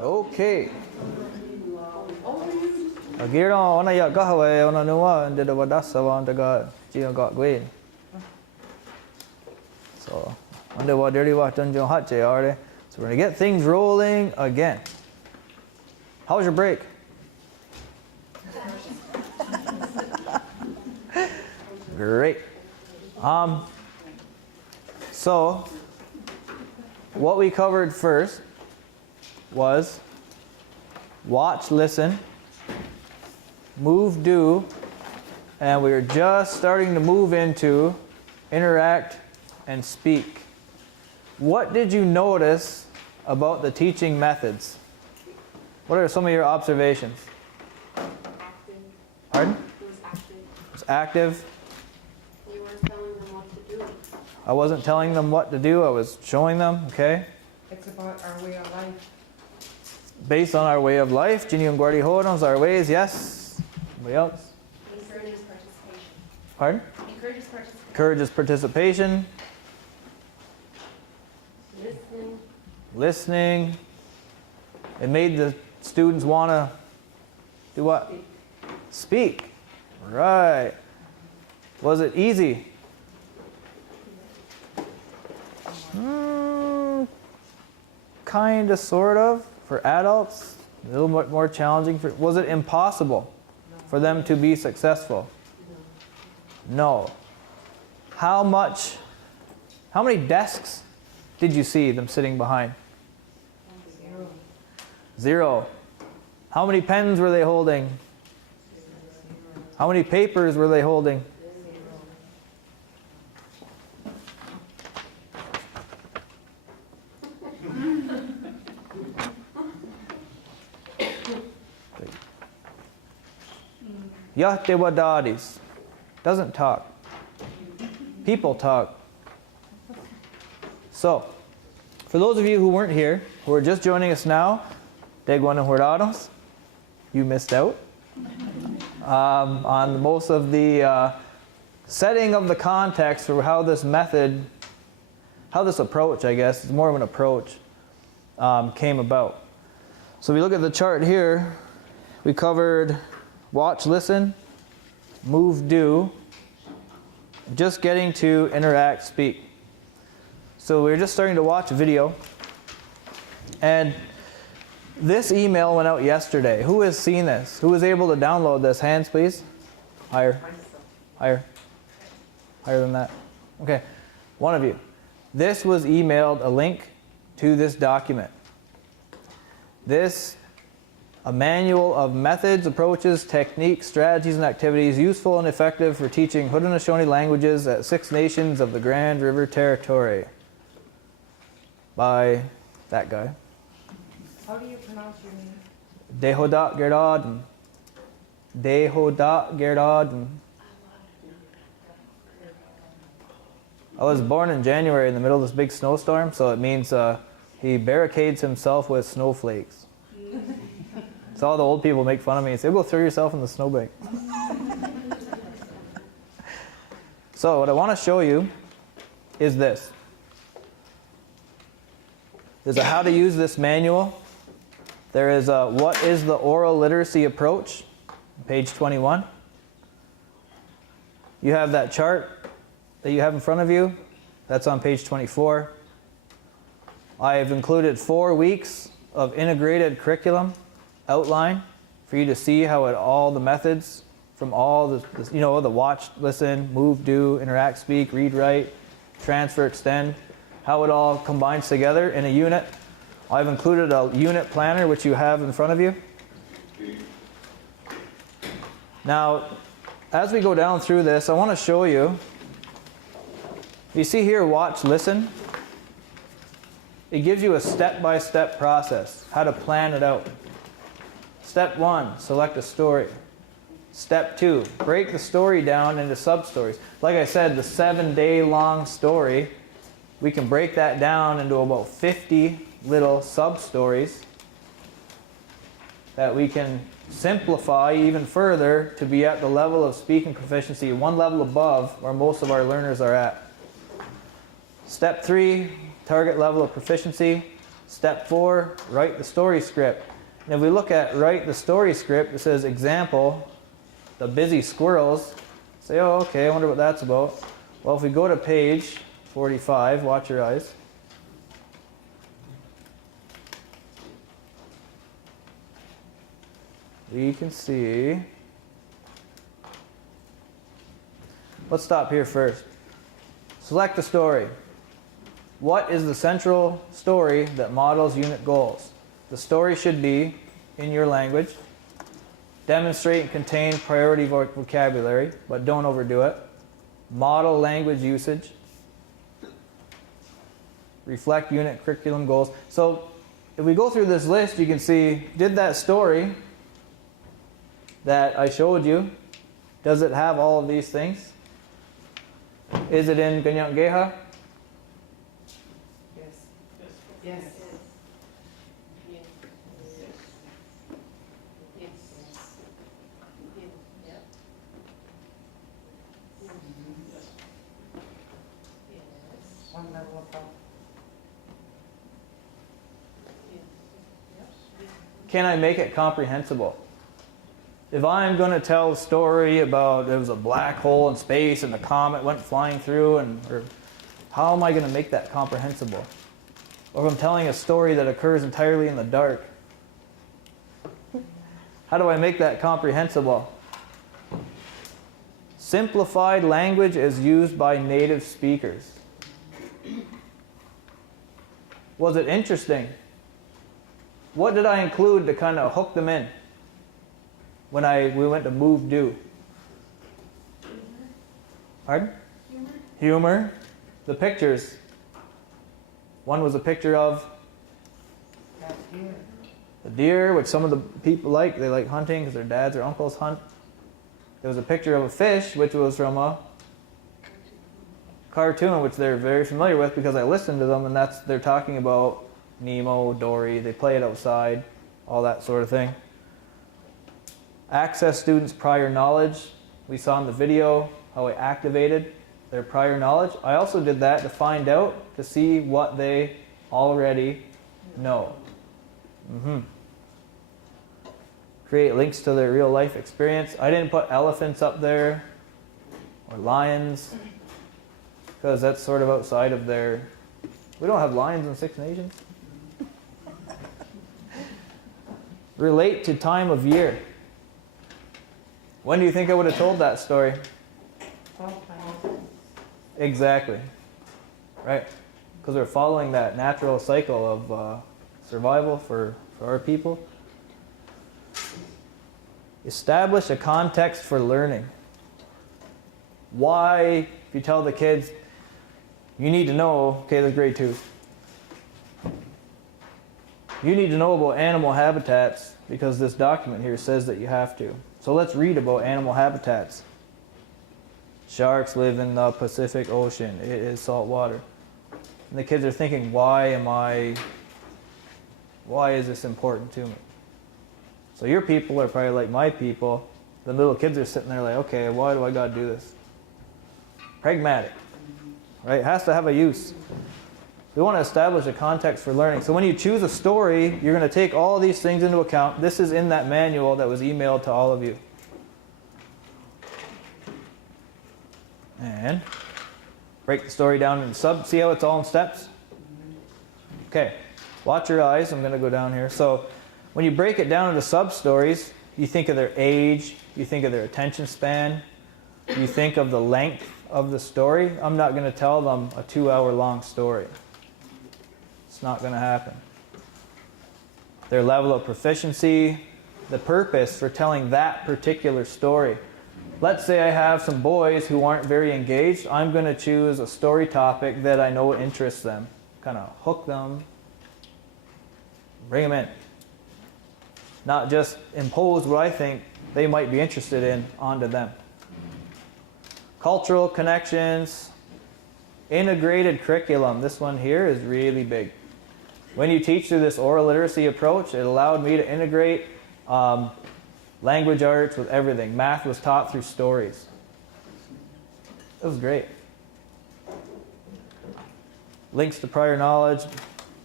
Okay. Agiro ona ya gahawe ona nuwa and the wadasa on the god Gino got Gwen. So under what dirty what done John Hot are. So we're gonna get things rolling again. How was your break? Great. So what we covered first was watch, listen, move, do, and we were just starting to move into interact and speak. What did you notice about the teaching methods? What are some of your observations? Active. Pardon? It was active. It was active. You weren't telling them what to do. I wasn't telling them what to do, I was showing them, okay? It's about our way of life. Based on our way of life, Ginny and Guardi Hodons, our ways, yes. Anybody else? Encourages participation. Pardon? Encourages participation. Encourages participation. Listening. Listening. It made the students want to do what? Speak. Right. Was it easy? Kind of, sort of. For adults, a little bit more challenging. Was it impossible for them to be successful? No. How many desks did you see them sitting behind? Zero. How many pens were they holding? How many papers were they holding? Yahtewadadis. Doesn't talk. People talk. So, for those of you who weren't here, who are just joining us now, Degwan you missed out on most of the setting of the context for how this method, how this approach, I guess, it's more of an approach, came about. So we look at the chart here, we covered watch, listen, move, do, just getting to interact, speak. So we're just starting to watch a video, and this email went out yesterday. Who has seen this? Who was able to download this? Hands, please. Higher. Higher. Higher than that. Okay. One of you. This was emailed a link to this document. This, a manual of methods, approaches, techniques, strategies, and activities useful and effective for teaching Haudenosaunee languages at 6 nations of the Grand River Territory. By that guy. How do you pronounce your name? Tehotakerá. Tehotakerá. I was born in January in the middle of this big snowstorm, so it means he barricades himself with snowflakes. So all the old people make fun of me and say, go throw yourself in the snowbank. So what I want to show you is this. There's a how to use this manual. There is a what is the oral literacy approach, page 21. You have that chart that you have in front of you. That's on page 24. I have included 4 weeks of integrated curriculum outline for you to see how all the methods from all the watch, listen, move, do, interact, speak, read, write, transfer, extend, how it all combines together in a unit. I've included a unit planner which you have in front of you. Now, as we go down through this, I want to show you. You see here, watch, listen. It gives you a step-by-step process, how to plan it out. Step 1, select a story. Step 2, break the story down into sub-stories. Like I said, the 7-day-long story, we can break that down into about 50 little sub-stories that we can simplify even further to be at the level of speaking proficiency, one level above where most of our learners are at. Step 3, target level of proficiency. Step 4, write the story script. And if we look at write the story script, it says example, the busy squirrels. Say, oh, okay, I wonder what that's about. Well, if we go to page 45, watch your eyes. We can see. Let's stop here first. Select the story. What is the central story that models unit goals? The story should be in your language. Demonstrate and contain priority vocabulary, but don't overdo it. Model language usage. Reflect unit curriculum goals. So if we go through this list, you can see, did that story that I showed you, does it have all of these things? Is it in Ganyang Geha? Yes. Yes. One level above. Can I make it comprehensible? If I'm going to tell a story about there was a black hole in space and the comet went flying through, or how am I going to make that comprehensible? Or if I'm telling a story that occurs entirely in the dark, how do I make that comprehensible? Simplified language is used by native speakers. Was it interesting? What did I include to kind of hook them in when we went to move do? Pardon? Humor. The pictures. One was a picture of That's here. the deer, which some of the people like. They like hunting because their dads or uncles hunt. There was a picture of a fish, which was from a cartoon, which they're very familiar with because I listened to them, and they're talking about Nemo, Dory. They play it outside, all that sort of thing. Access students' prior knowledge. We saw in the video how I activated their prior knowledge. I also did that to find out, to see what they already know. Create links to their real life experience. I didn't put elephants up there or lions because that's sort of outside of their... We don't have lions in Six Nations. Relate to time of year. When do you think I would have told that story? Exactly. Right? Because we're following that natural cycle of survival for our people. Establish a context for learning. Why, if you tell the kids, you need to know, okay, that's grade 2. You need to know about animal habitats because this document here says that you have to. So let's read about animal habitats. Sharks live in the Pacific Ocean. It is salt water. And the kids are thinking, why is this important to me? So your people are probably like my people. The little kids are sitting there like, okay, why do I got to do this? Pragmatic, right? It has to have a use. We want to establish a context for learning. So when you choose a story, you're going to take all of these things into account. This is in that manual that was emailed to all of you. And break the story down into sub. See how it's all in steps? Okay, watch your eyes. I'm going to go down here. So when you break it down into sub-stories, you think of their age, you think of their attention span, you think of the length of the story. I'm not going to tell them a 2-hour-long story. It's not going to happen. Their level of proficiency, the purpose for telling that particular story. Let's say I have some boys who aren't very engaged. I'm going to choose a story topic that I know interests them. Kind of hook them, bring them in. Not just impose what I think they might be interested in onto them. Cultural connections, integrated curriculum. This one here is really big. When you teach through this oral literacy approach, it allowed me to integrate language arts with everything. Math was taught through stories. It was great. Links to prior knowledge,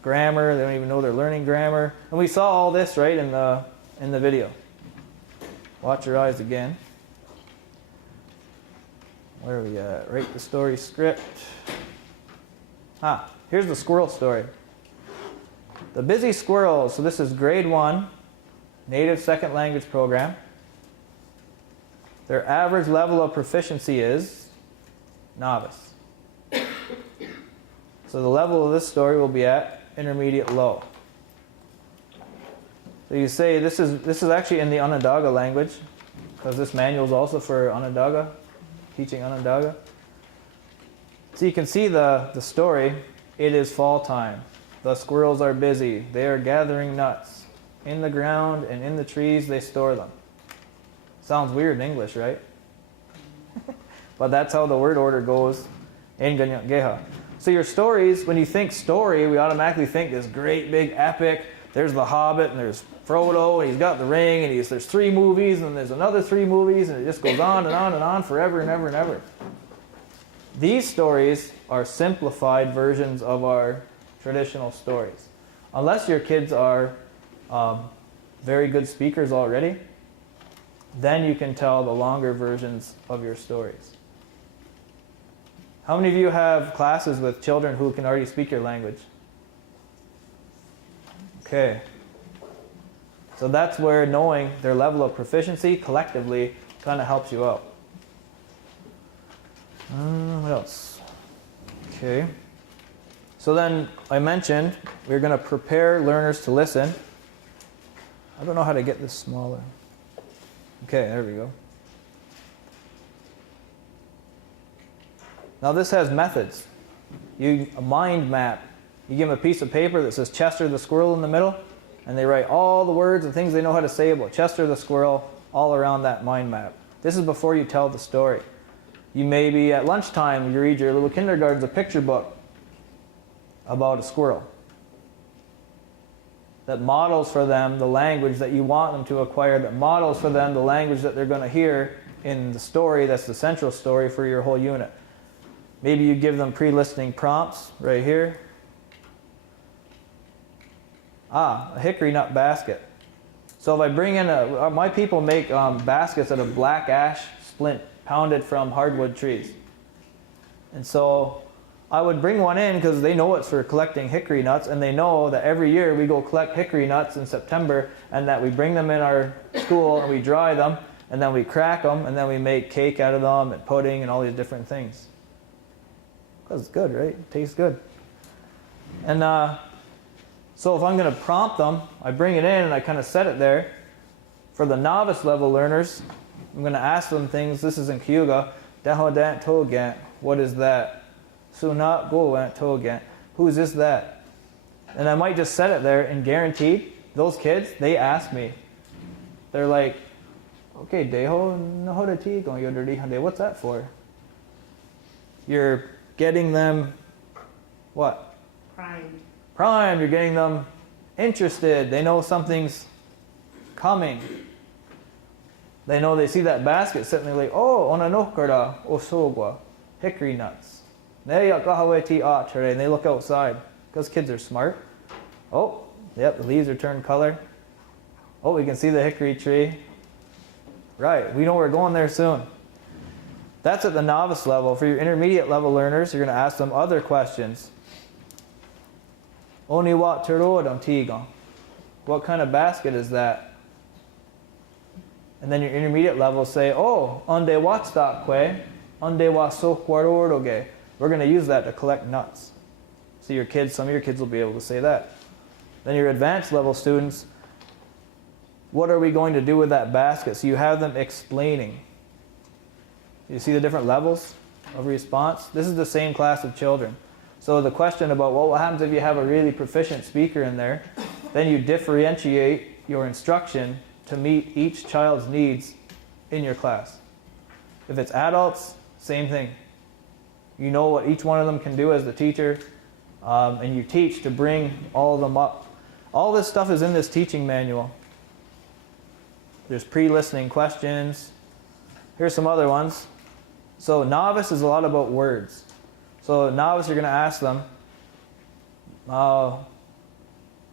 grammar. They don't even know they're learning grammar. And we saw all this, right, in the video. Watch your eyes again. Where are we at? Write the story script. Here's the squirrel story. The busy squirrels. So this is grade 1, native second language program. Their average level of proficiency is novice. So the level of this story will be at intermediate low. So you say this is actually in the Onondaga language, because this manual is also for Onondaga, teaching Onondaga. So you can see the story. It is fall time. The squirrels are busy. They are gathering nuts. In the ground and in the trees they store them. Sounds weird in English, right? But that's how the word order goes in Ganyak Geha. So your stories, when you think story, we automatically think this great big epic. There's the Hobbit and there's Frodo and he's got the ring and there's 3 movies and there's another 3 movies and it just goes on and on and on forever and ever and ever. These stories are simplified versions of our traditional stories. Unless your kids are very good speakers already, then you can tell the longer versions of your stories. How many of you have classes with children who can already speak your language? Okay. So that's where knowing their level of proficiency collectively kind of helps you out. What else? Okay. So then I mentioned we're going to prepare learners to listen. I don't know how to get this smaller. Okay, there we go. Now this has methods. A mind map. You give them a piece of paper that says Chester the squirrel in the middle, and they write all the words and things they know how to say about Chester the squirrel all around that mind map. This is before you tell the story. You may be at lunchtime, you read your little kindergarten's a picture book about a squirrel that models for them the language that you want them to acquire, that models for them the language that they're going to hear in the story that's the central story for your whole unit. Maybe you give them pre-listening prompts right here. A hickory nut basket. So if I bring in my people make baskets out of black ash splint pounded from hardwood trees. And so I would bring one in because they know it's for collecting hickory nuts, and they know that every year we go collect hickory nuts in September, and that we bring them in our school and we dry them, and then we crack them, and then we make cake out of them and pudding and all these different things. Because it's good, right? It tastes good. And so if I'm going to prompt them, I bring it in and I kind of set it there. For the novice level learners, I'm going to ask them things. This is in Kyuga. Tehotakerá togant. What is that? Sunat goant togant. Who is that? And I might just set it there, and guaranteed, those kids, they ask me. They're like, okay, Deho Nahorati going Yodari Hande. What's that for? You're getting them what? Primed. You're getting them interested. They know something's coming. They know, they see that basket sitting there like, oh, onanokara osogwa, hickory nuts. And they look outside because kids are smart. Oh, yep, the leaves are turned color. Oh, we can see the hickory tree. Right, we know we're going there soon. That's at the novice level. For your intermediate level learners, you're going to ask them other questions. Oni wa terodon tigon. What kind of basket is that? And then your intermediate level say, oh, onde watstakwe, onde wa sokwaroroge. We're going to use that to collect nuts. So your kids, some of your kids will be able to say that. Then your advanced level students, what are we going to do with that basket? So you have them explaining. You see the different levels of response? This is the same class of children. So the question about, well, what happens if you have a really proficient speaker in there? Then you differentiate your instruction to meet each child's needs in your class. If it's adults, same thing. You know what each one of them can do as the teacher, and you teach to bring all of them up. All this stuff is in this teaching manual. There's pre-listening questions. Here's some other ones. So novice is a lot about words. So novice, you're going to ask them,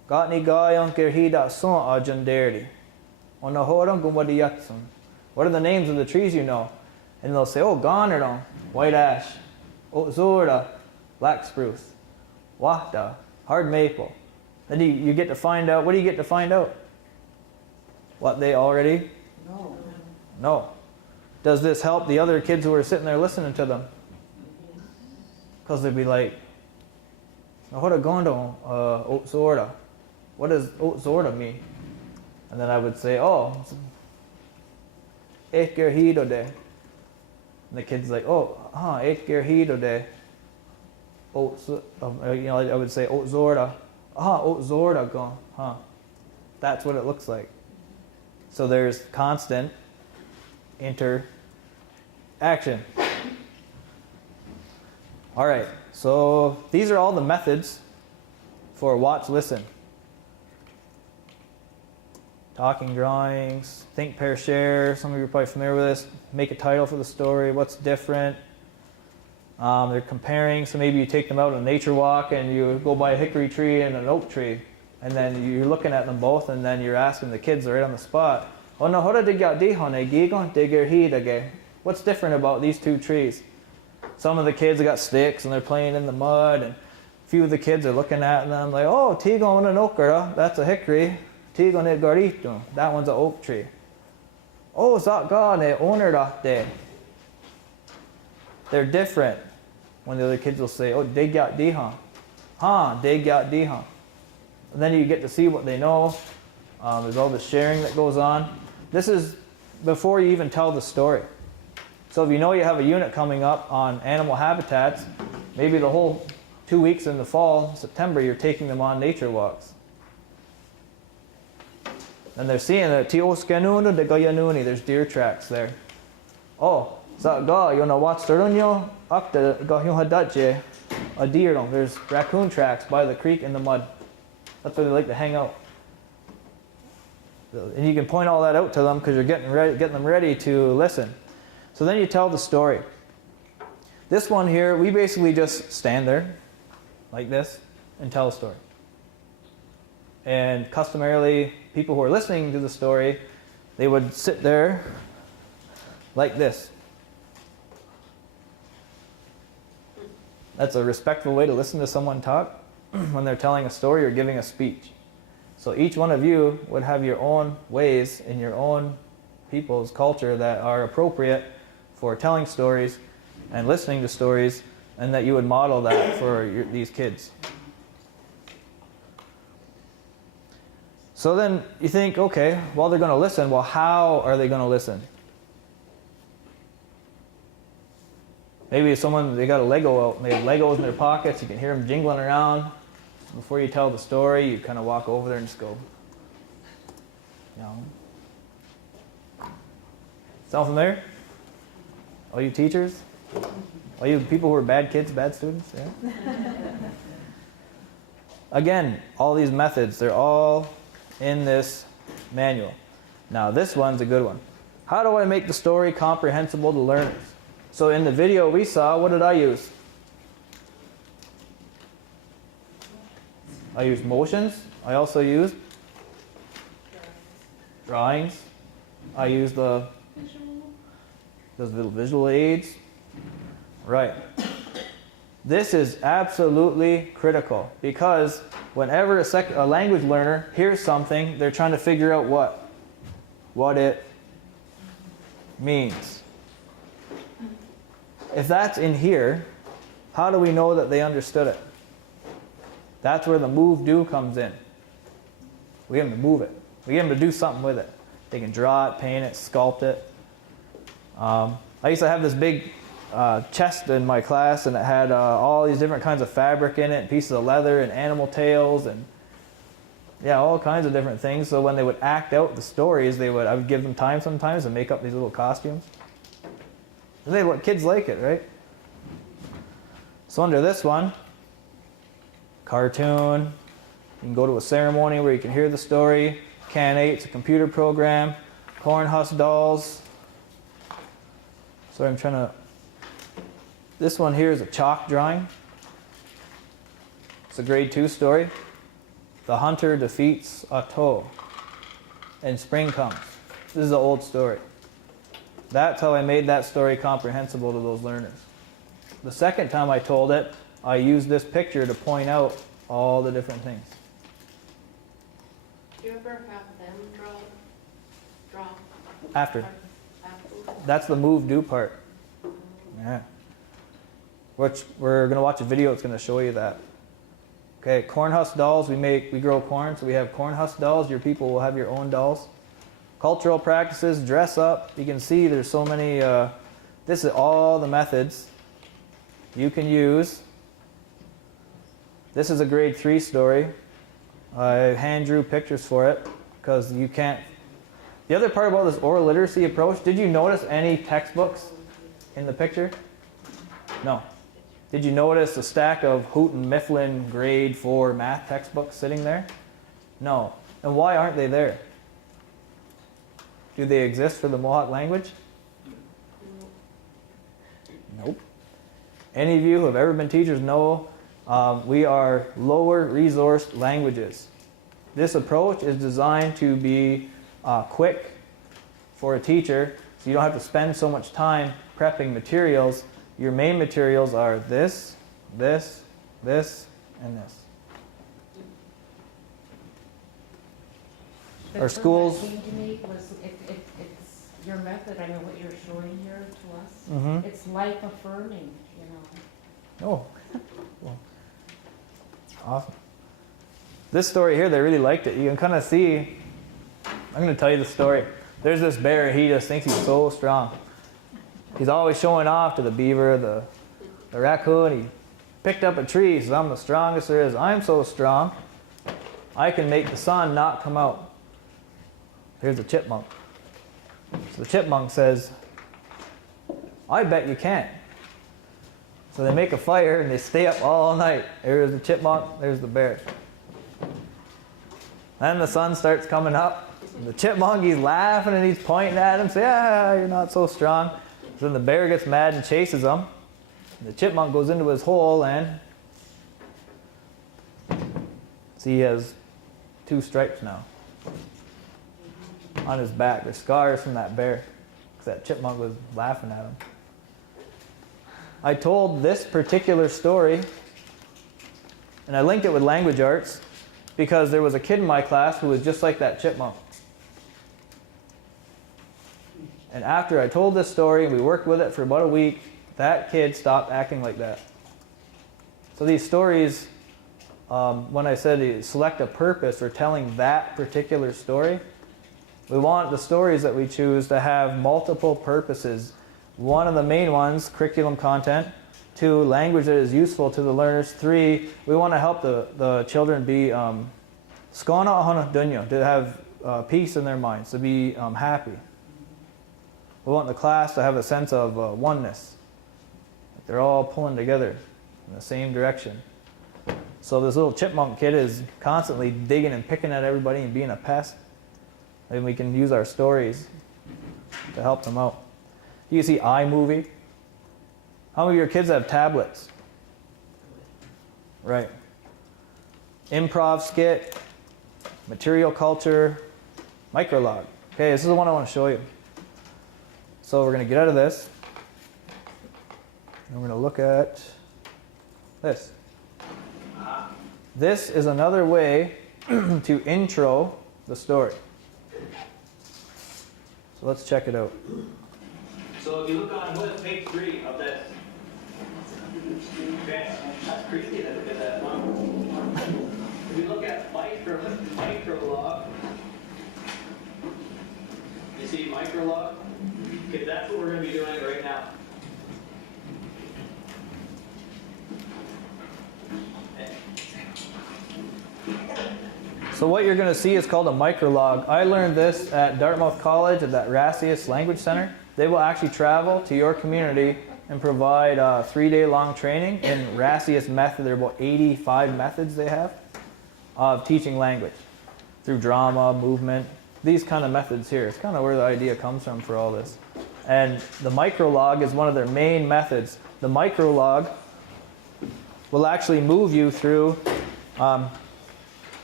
Gatni gayong kirhida son ajanderdi. Onahoram gumadiyatsun. What are the names of the trees you know? And they'll say, oh, gonerdon, white ash. Otzorda, black spruce. Wahda, hard maple. Then you get to find out, what do you get to find out? What they already No. know. Does this help the other kids who are sitting there listening to them? Because they'd be like, what does Otzorda mean? And then I would say, oh, Ekgerhidode. And the kid's like, oh, Ekgerhidode. I would say Otzorda. Otzorda gone. That's what it looks like. So there's constant interaction. All right, so these are all the methods for watch, listen. Talking drawings, think, pair, share. Some of you are probably familiar with this. Make a title for the story. What's different? They're comparing. So maybe you take them out on a nature walk and you go by a hickory tree and an oak tree. And then you're looking at them both and then you're asking the kids right on the spot. What's different about these two trees? Some of the kids have got sticks and they're playing in the mud. And a few of the kids are looking at them like, oh, tigon and okra, that's a hickory. Tigon e garito, that one's an oak tree. Oh, zakgane onerdate. They're different. When the other kids will say, oh, degyat dihan. Degyat dihan. And then you get to see what they know. There's all the sharing that goes on. This is before you even tell the story. So if you know you have a unit coming up on animal habitats, maybe the whole 2 weeks in the fall, September, you're taking them on nature walks. And they're seeing that there's deer tracks there. Oh, a deer. There's raccoon tracks by the creek in the mud. That's where they like to hang out. And you can point all that out to them because you're getting them ready to listen. So then you tell the story. This one here, we basically just stand there like this and tell a story. And customarily, people who are listening to the story, they would sit there like this. That's a respectful way to listen to someone talk when they're telling a story or giving a speech. So each one of you would have your own ways in your own people's culture that are appropriate for telling stories and listening to stories, and that you would model that for these kids. So then you think, okay, well, they're going to listen. Well, how are they going to listen? Maybe they got a Lego out and they have Legos in their pockets. You can hear them jingling around. Before you tell the story, you kind of walk over there and just go, Sound familiar? All you teachers? All you people who are bad kids, bad students? Yeah. Again, all these methods, they're all in this manual. Now this one's a good one. How do I make the story comprehensible to learners? So in the video we saw, what did I use? I used motions. I also used drawings. I used those little visual aids. Right. This is absolutely critical because whenever a language learner hears something, they're trying to figure out what it means. If that's in here, how do we know that they understood it? That's where the move do comes in. We get them to move it. We get them to do something with it. They can draw it, paint it, sculpt it. I used to have this big chest in my class, and it had all these different kinds of fabric in it, and pieces of leather, and animal tails, and all kinds of different things. So when they would act out the stories, I would give them time sometimes to make up these little costumes. And kids like it, right? So under this one, cartoon. You can go to a ceremony where you can hear the story. Can 8, it's a computer program. Corn husk dolls. So this one here is a chalk drawing. It's a grade 2 story. The hunter defeats a toh, and spring comes. This is an old story. That's how I made that story comprehensible to those learners. The second time I told it, I used this picture to point out all the different things. Do you ever have them draw? After. After? That's the move do part. Yeah. Which we're going to watch a video that's going to show you that. Okay, corn husk dolls, we grow corn, so we have corn husk dolls. Your people will have your own dolls. Cultural practices, dress up. You can see there's so many, this is all the methods you can use. This is a grade 3 story. I hand drew pictures for it because you can't. The other part about this oral literacy approach, did you notice any textbooks in the picture? No. Did you notice a stack of Houghton Mifflin grade 4 math textbooks sitting there? No. And why aren't they there? Do they exist for the Mohawk language? Nope. Any of you who have ever been teachers know we are lower resourced languages. This approach is designed to be quick for a teacher, so you don't have to spend so much time prepping materials. Your main materials are this, this, this, and this. The Our term schools- that came to me was, it's your method, I mean, what you're showing here to us. Mm-hmm. It's life affirming, you know. Oh, cool. Awesome. This story here, they really liked it. You can kind of see, I'm going to tell you the story. There's this bear, he just thinks he's so strong. He's always showing off to the beaver, the raccoon. He picked up a tree, says, I'm the strongest there is. I'm so strong, I can make the sun not come out. Here's a chipmunk. So the chipmunk says, I bet you can't. So they make a fire and they stay up all night. There's the chipmunk, there's the bear. Then the sun starts coming up. The chipmunk, he's laughing and he's pointing at him, saying, yeah, you're not so strong. So then the bear gets mad and chases him. The chipmunk goes into his hole and see, he has 2 stripes now on his back. They're scars from that bear because that chipmunk was laughing at him. I told this particular story and I linked it with language arts because there was a kid in my class who was just like that chipmunk. And after I told this story and we worked with it for about a week, that kid stopped acting like that. So these stories, when I said you select a purpose for telling that particular story, we want the stories that we choose to have multiple purposes. One of the main ones, curriculum content. 2, language that is useful to the learners. 3, we want to help the children be skona ahana dunya, to have peace in their minds, to be happy. We want the class to have a sense of oneness. They're all pulling together in the same direction. So this little chipmunk kid is constantly digging and picking at everybody and being a pest. And we can use our stories to help them out. You see iMovie. How many of your kids have tablets? Right. Improv skit, material culture, microlog. Okay, this is the one I want to show you. So we're going to get out of this. And we're going to look at this. This is another way to intro the story. So let's check it out. So if you look on what is page 3 of this. Okay, that's creepy. Look at that one. If you look at microlog, you see microlog? Okay, that's what we're going to be doing right now. So what you're going to see is called a microlog. I learned this at Dartmouth College at that Rassius Language Center. They will actually travel to your community and provide 3-day-long training in Rassius method. There are about 85 methods they have of teaching language through drama, movement, these kind of methods here. It's kind of where the idea comes from for all this. And the microlog is one of their main methods. The microlog will actually move you through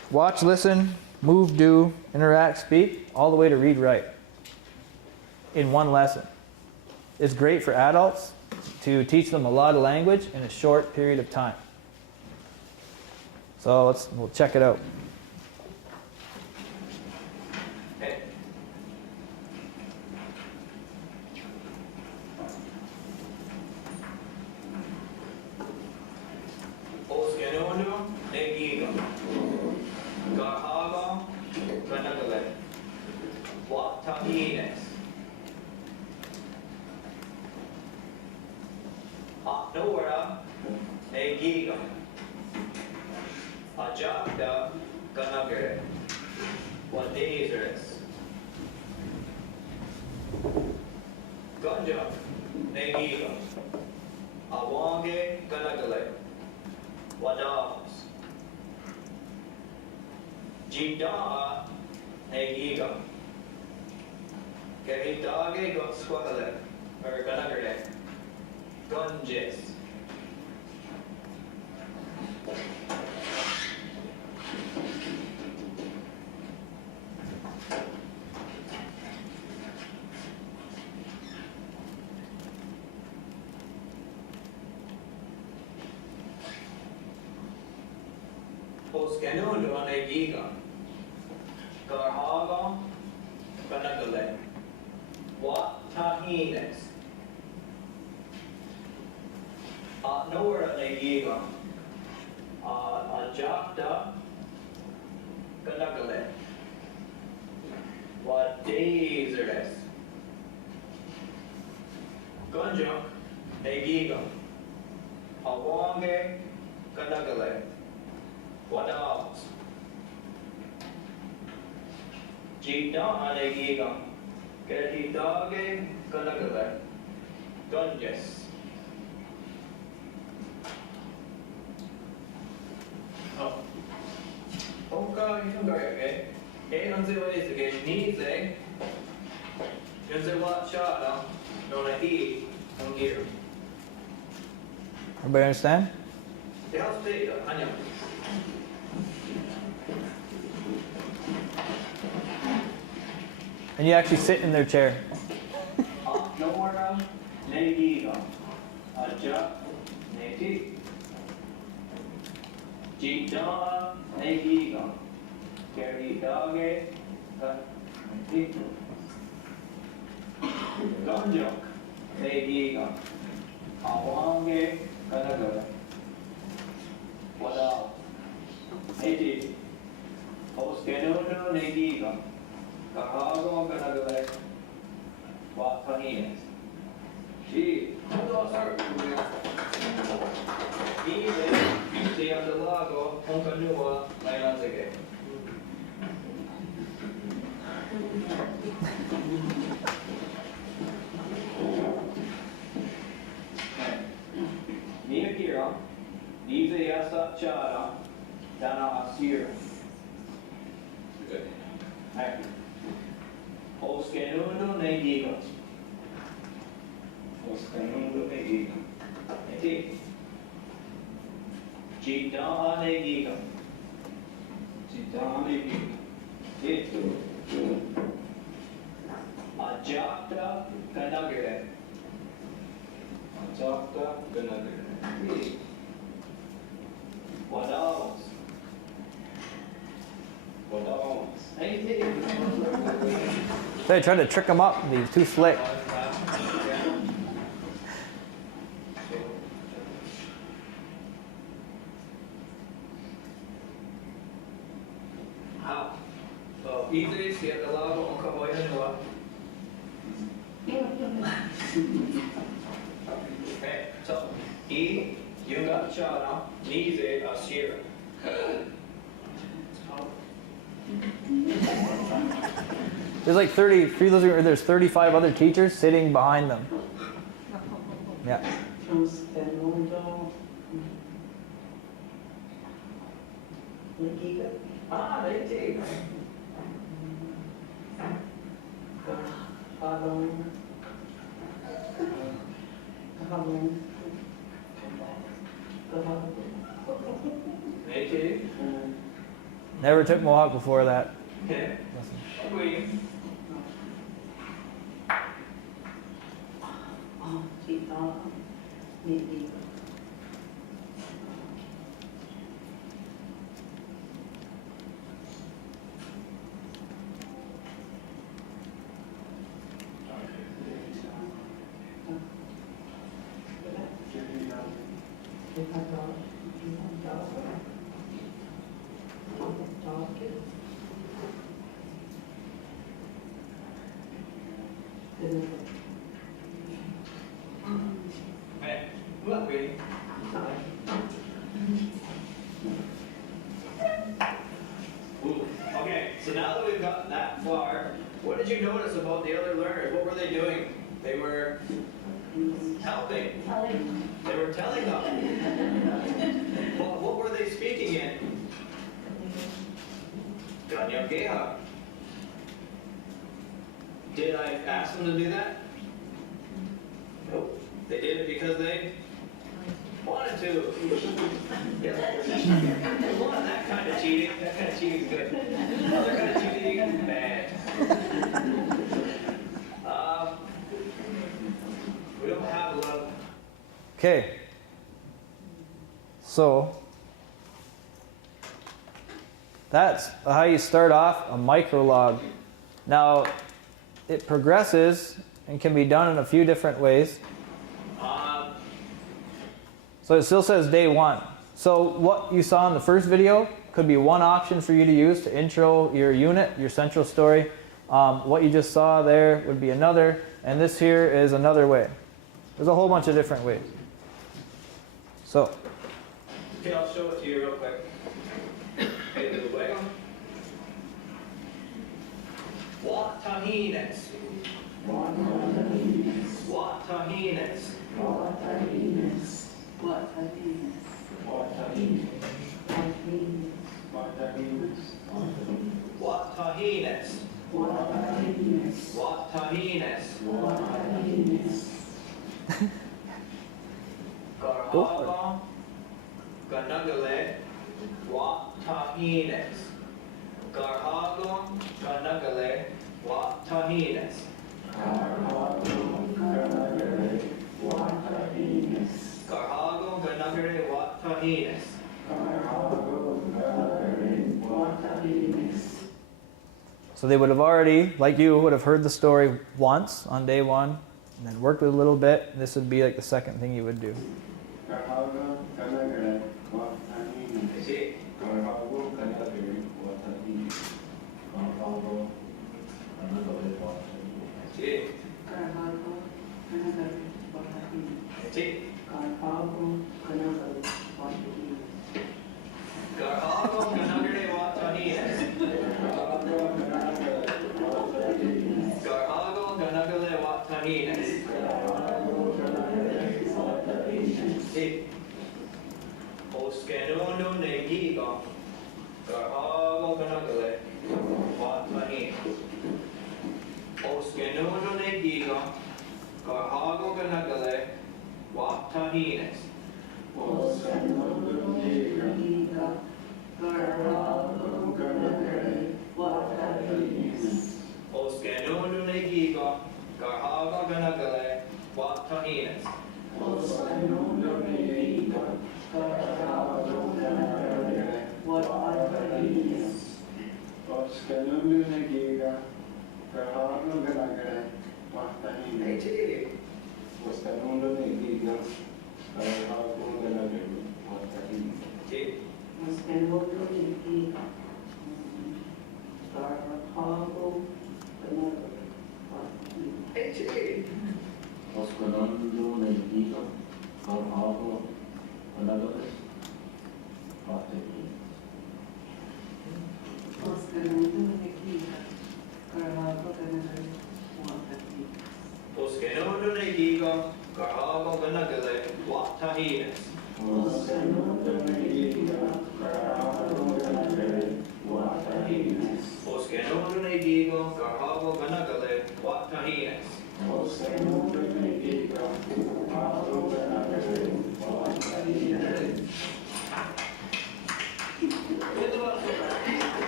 watch, listen, move, do, interact, speak, all the way to read, write in one lesson. It's great for adults to teach them a lot of language in a short period of time. So we'll check it out. Everybody understand? And you actually sit in their chair. They tried to trick him up, and he was too slick. There's like 35 other teachers sitting behind them. Yeah. Never took Mohawk before that. Okay. Waiting. Chị có gì gì Okay. Look, waiting. Ooh. Okay, so now that we've gotten that far, what did you notice about the other learners? What were they doing? They were helping. They were telling them. What were they speaking in? Ganyageha. Did I ask them to do that? Nope. They did it because they wanted to. Yeah. They want that kind of cheating. That kind of cheating is good. Other kind of cheating is bad. We don't have a lot of. Okay. So that's how you start off a microlog. Now it progresses and can be done in a few different ways. So it still says day 1. So what you saw in the first video could be one option for you to use to intro your unit, your central story. What you just saw there would be another, and this here is another way. There's a whole bunch of different ways. So, Okay, I'll show it to you real quick. Okay, the way. What tahines? What tahines? What tahines? What tahines? What tahines? What tahines? What tahines? What tahines? What tahines? What tahines? What tahines? Garhaga, ganagale, what tahines? Garhaga, ganagale, what tahines? Garhago, ganagare, what tahines? so they would have already, like you, would have heard the story once on day 1, and then worked with it a little bit. This would be like the second thing you would do. You see? See? See? Garhago, ganagare, what tahines? Garhago, ganagale, what tahines? See? Oskenono negigo. Garhago, ganagale, what tahines? Oskenono negigo. Garhago, ganagale, what tahines? Oskenono negigo. Garhago, ganagale, what tahines? Hey, T. T. Hey, T. Oskenono negigo. Garhago, ganagale, what tahines? Oskenono negigo. Garhago, ganagale, what tahines? Get the bus over.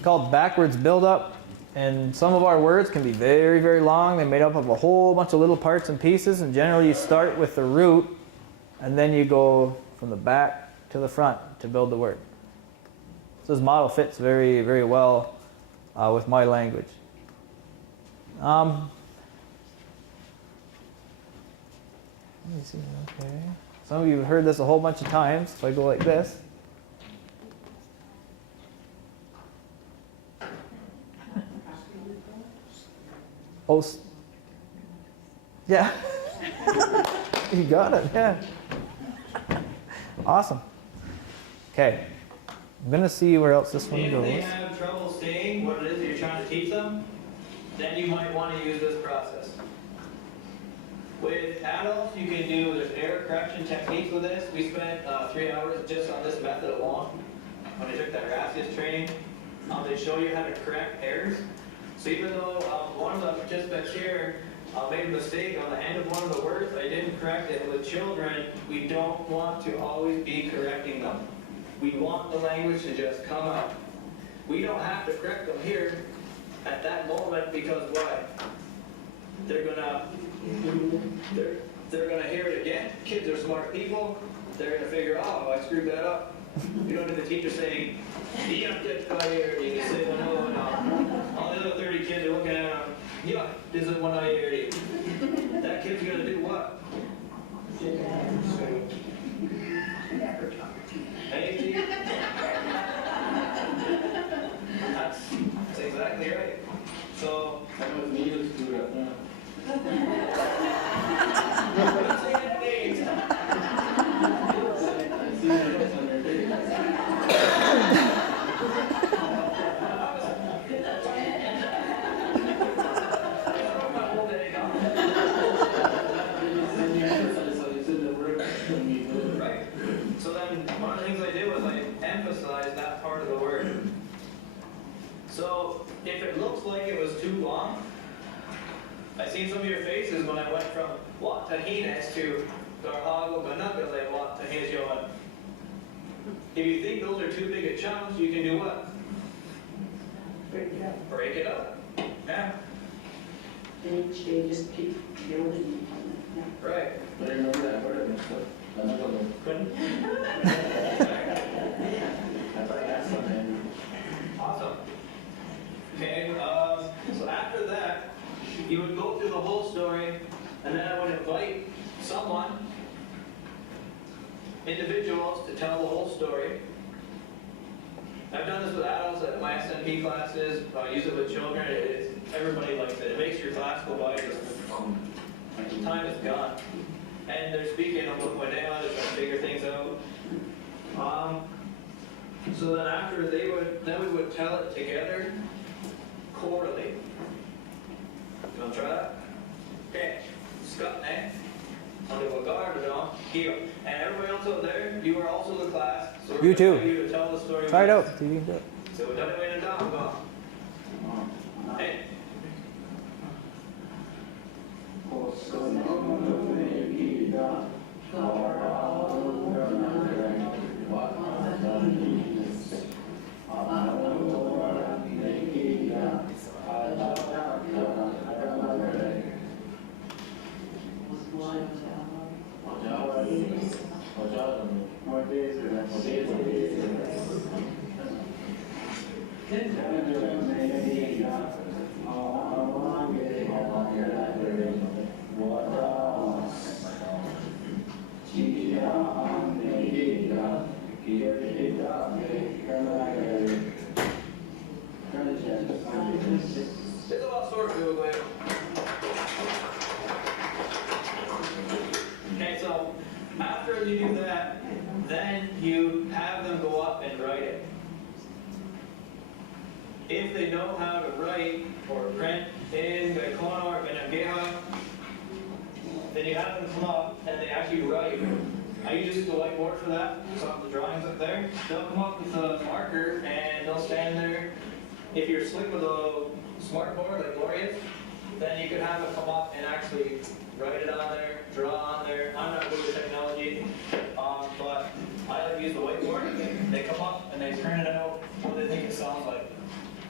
It's called backwards buildup. And some of our words can be very, very long. They're made up of a whole bunch of little parts and pieces. And generally you start with the root and then you go from the back to the front to build the word. So this model fits very, very well with my language. Let me see, okay. Some of you have heard this a whole bunch of times. If I go like this. Oh, yeah. You got it, yeah. Awesome. Okay. I'm going to see where else this one If goes. they have trouble seeing what it is that you're trying to teach them, then you might want to use this process. With adults, you can do, there's error correction techniques with this. We spent 3 hours just on this method alone when I took that RASIUS training. They show you how to correct errors. So even though one of the participants here made a mistake on the end of one of the words, I didn't correct it. With children, we don't want to always be correcting them. We want the language to just come out. We don't have to correct them here at that moment because why? They're gonna hear it again. Kids are smart people. They're gonna figure, oh, I screwed that up. You don't have the teacher saying, yeah, get by here. You can say, well, no, no. All the other 30 kids are looking at him. Yeah, this is one I hear you. That kid's gonna do what? Hey, that's exactly right. So, I was needed to do that. Let's say it names. Right. So then one of the things I did was I emphasized that part of the word. So if it looks like it was too long, I seen some of your faces when I went from Watahines to Garhago Ganagale Watahizyoan. If you think those are too big a chunks, you can do what? Break it up. Break it up. Yeah. And each day just keep building on it. Yeah. Right. I remember that word and stuff. I don't know. Couldn't? I thought that's something. Awesome. Okay, so after that, you would go through the whole story, and then I would invite someone, individuals, to tell the whole story. I've done this with adults at my SNP classes. I use it with children. Everybody likes it. It makes your class go by just time is gone. And they're speaking of what went down, they're trying to figure things out. So then after then we would tell it together, chorally. You want to try that? Okay. Scott, on the Wagardo, here. And everybody else out there, you are also the class. So we're You too. going to you to tell the story. Try it with us. out. See if you can do it. So we're done it in a down, go. Hey. There's a lot of sort to it later. Okay, so after you do that, then you have them go up and write it. If they know how to write or print in Gaikono or Benamgeha, then you have them come up and they actually write. I use the whiteboard for that, some of the drawings up there. They'll come up with a marker and they'll stand there. If you're slick with a smart board like Gloria's, then you could have them come up and actually write it on there, draw on there. I'm not good with technology, but I like to use the whiteboard. They come up and they print it out what they think it sounds like.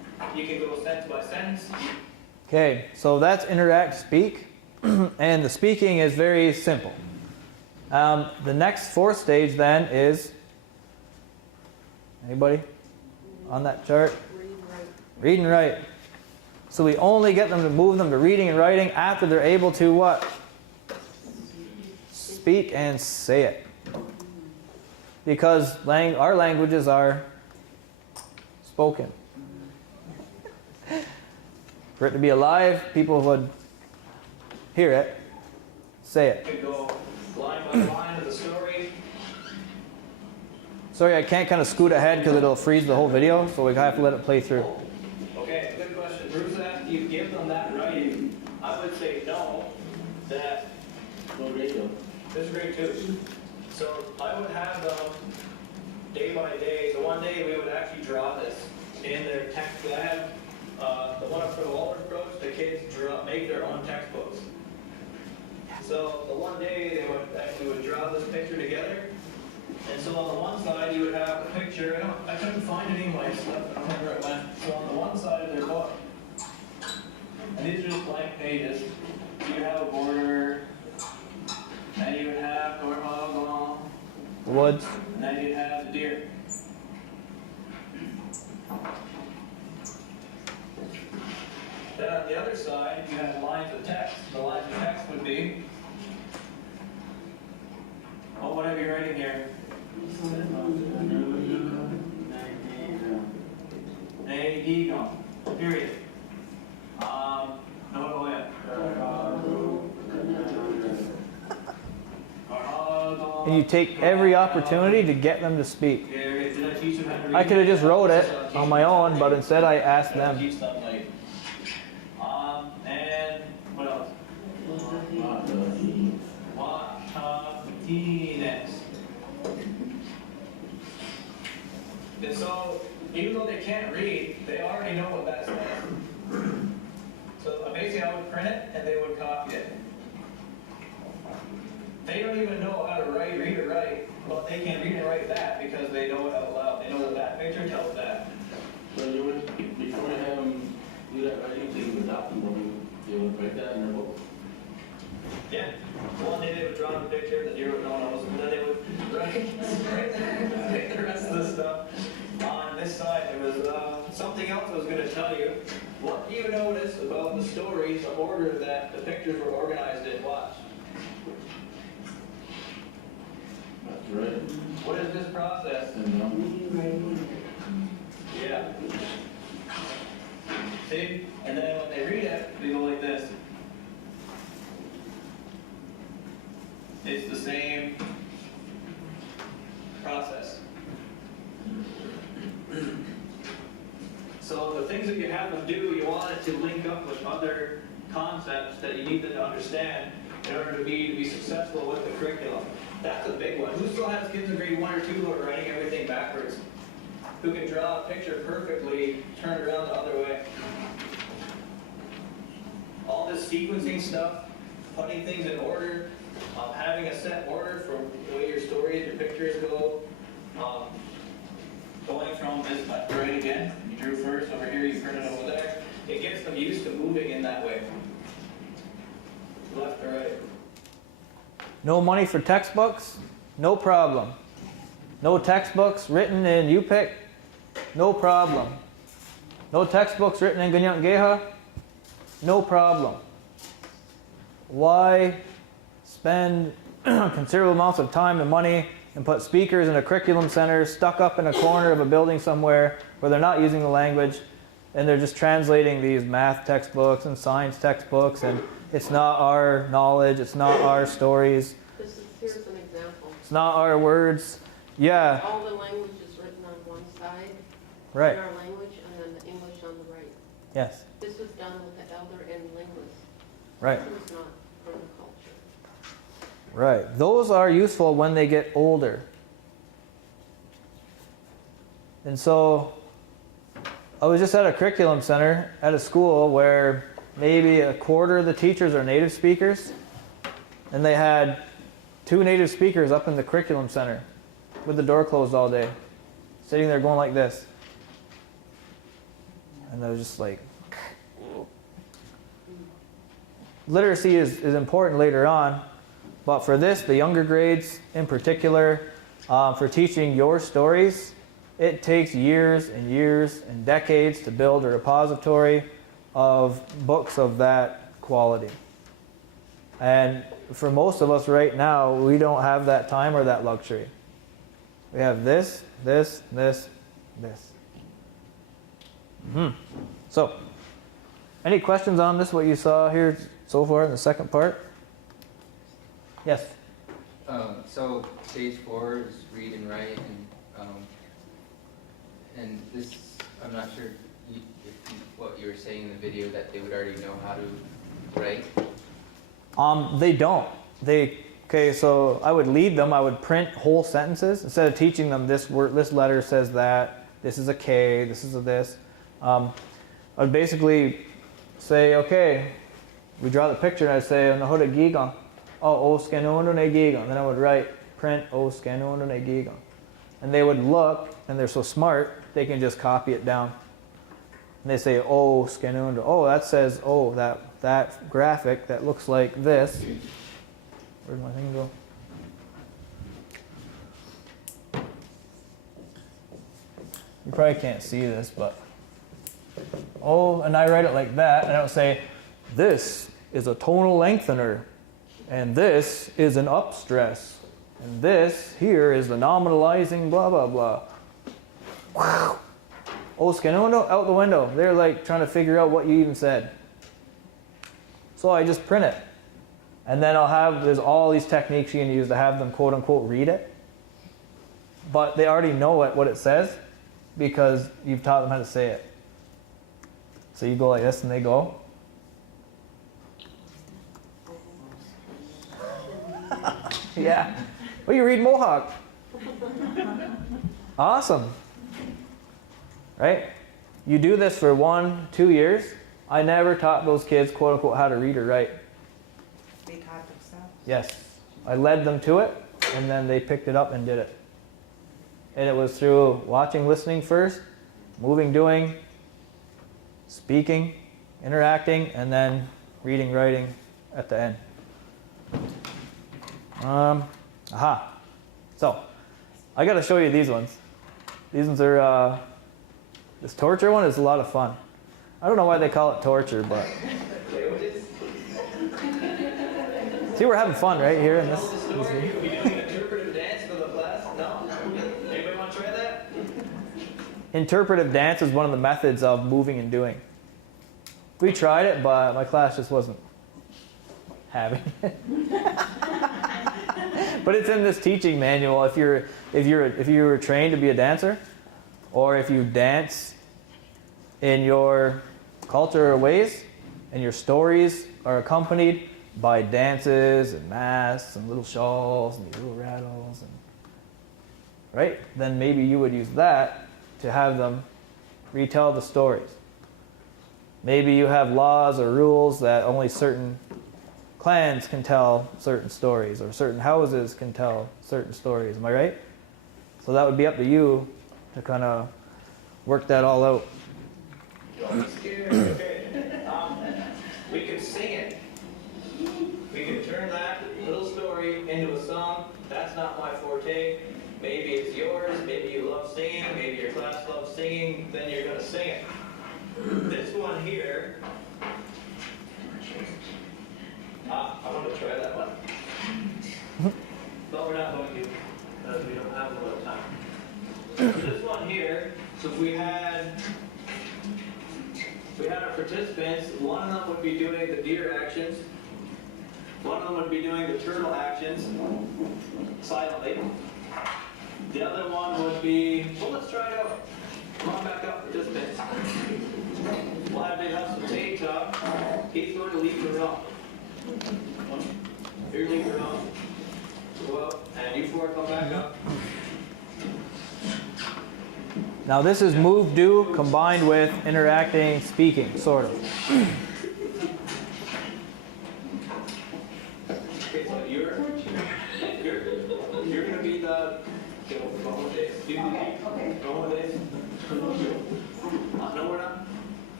You can go sentence by sentence. Okay, so that's interact speak, and the speaking is very simple. The next fourth stage then is, anybody on that chart? Read and write. So we only get them to move them to reading and writing after they're able to what? Speak and say it. Because our languages are spoken. For it to be alive, people would hear it, say it. You could go line by line of the story. Sorry, I can't kind of scoot ahead because it'll freeze the whole video, so we have to let it play through. Okay, good question. Bruce asked, do you give them that writing? I would say no, that No radio. this is grade 2. So I would have them day by day. So one day we would actually draw this in their text. I have the one up for the Walter approach, the kids make their own textbooks. So the one day we would draw this picture together. And so on the one side you would have a picture. I couldn't find it in my stuff. I don't remember where it went. So on the one side of their book, and these are just blank pages. You would have a border, and you would have Dorhog along, The woods. and then you'd have the deer. Then on the other side, you have lines of text. The lines of text would be, oh, whatever you're writing here. Period. No, yeah. And you take every opportunity to get them to speak. Did I teach them how to read? I could have just wrote it on my own, but instead I asked them. Teach them like, and what else? Martinez. And so, even though they can't read, they already know what that says. So basically I would print it and they would copy it. They don't even know how to read or write, but they can read and write that because they know it out loud. They know that that picture tells that. So you would, before you have them do that writing, they would adopt them, they would write that in their book. Yeah. One day they would draw a picture, the deer would know knows, and then they would write the rest of the stuff. On this side, there was something else I was going to tell you. What do you notice about the stories, the order that the pictures were organized in? Watch. That's right. What is this process? And Yeah. See? And then when they read it, they go like this. It's the same process. So the things that you have them do, you want it to link up with other concepts that you need them to understand in order to be successful with the curriculum. That's a big one. Who still has kids in grade 1 or 2 who are writing everything backwards? Who can draw a picture perfectly, turn it around the other way? All this sequencing stuff, putting things in order, having a set order for the way your stories, your pictures go, going from this left to right again. You drew first over here, you printed over there. It gets them used to moving in that way. Left to right. No money for textbooks? No problem. No textbooks written in UPIC? No problem. No textbooks written in Ganyang-Geha? No problem. Why spend considerable amounts of time and money and put speakers in a curriculum center stuck up in a corner of a building somewhere where they're not using the language and they're just translating these math textbooks and science textbooks, and it's not our knowledge, it's not our stories, Here's an example. it's not our words. Yeah, All the language is written on one side, right. in our language, and then the English on the right. Yes, This was done with the elder and linguist. right. This was not permaculture. Right. Those are useful when they get older. And so I was just at a curriculum center at a school where maybe a quarter of the teachers are native speakers, and they had 2 native speakers up in the curriculum center with the door closed all day, sitting there going like this. And I was just like, literacy is important later on, but for this, the younger grades in particular, for teaching your stories, it takes years and years and decades to build a repository of books of that quality. And for most of us right now, we don't have that time or that luxury. We have this, this, this, this. So, any questions on this, what you saw here so far in the second part? Yes? So stage 4 is read and write, and this, I'm not sure what you were saying in the video, that they would already know how to write. They don't. Okay, so I would lead them, I would print whole sentences. Instead of teaching them this word, this letter says that, this is a K, this is a this. I would basically say, okay, we draw the picture and I'd say, Nahoda gigan. Oh, skanondo ne gigan. Then I would write, print, skanondo ne gigan. And they would look, and they're so smart, they can just copy it down. And they say, skanondo. Oh, that says, that graphic that looks like this. Where'd my thing go? You probably can't see this, but and I write it like that, and I would say, this is a tonal lengthener, and this is an up stress, and this here is the nominalizing blah blah blah. Wow. Skanondo, out the window. They're like trying to figure out what you even said. So I just print it. And then there's all these techniques you can use to have them quote unquote read it. But they already know what it says because you've taught them how to say it. So you go like this and they go. Yeah. Well, you read Mohawk. Awesome. Right? You do this for 1-2 years. I never taught those kids, quote unquote, how to read or write. They taught themselves. Yes. I led them to it, and then they picked it up and did it. And it was through watching, listening first, moving, doing, speaking, interacting, and then reading, writing at the end. So, I got to show you these ones. These ones are, this torture one is a lot of fun. I don't know why they call it torture, but... See, we're having fun right here in this. Are we doing interpretive dance for the class? No? Anybody want to try that? Interpretive dance is one of the methods of moving and doing. We tried it, but my class just wasn't having it. But it's in this teaching manual. If you were trained to be a dancer, or if you dance in your culture or ways, and your stories are accompanied by dances and masks and little shawls and little rattles, right? Then maybe you would use that to have them retell the stories. Maybe you have laws or rules that only certain clans can tell certain stories, or certain houses can tell certain stories. Am I right? So that would be up to you to kind of work that all out. Don't be scared. Okay. We can sing it. We can turn that little story into a song. That's not my forte. Maybe it's yours. Maybe you love singing. Maybe your class loves singing. Then you're going to sing it. This one here. I want to try that one. But we're not going to, because we don't have a lot of time. This one here, so if we had our participants, one of them would be doing the deer actions, one of them would be doing the turtle actions silently. The other one would be, well, let's try it out. Come on back up, participants. We'll have Big Hustle Tate talk. He's going to lead the room. You're leading the room. Go up, and you four come back up. Now this is move, do, combined with interacting, speaking, sort of. Okay, so you're going to be the, go with this. Do the, go with this. No, we're not.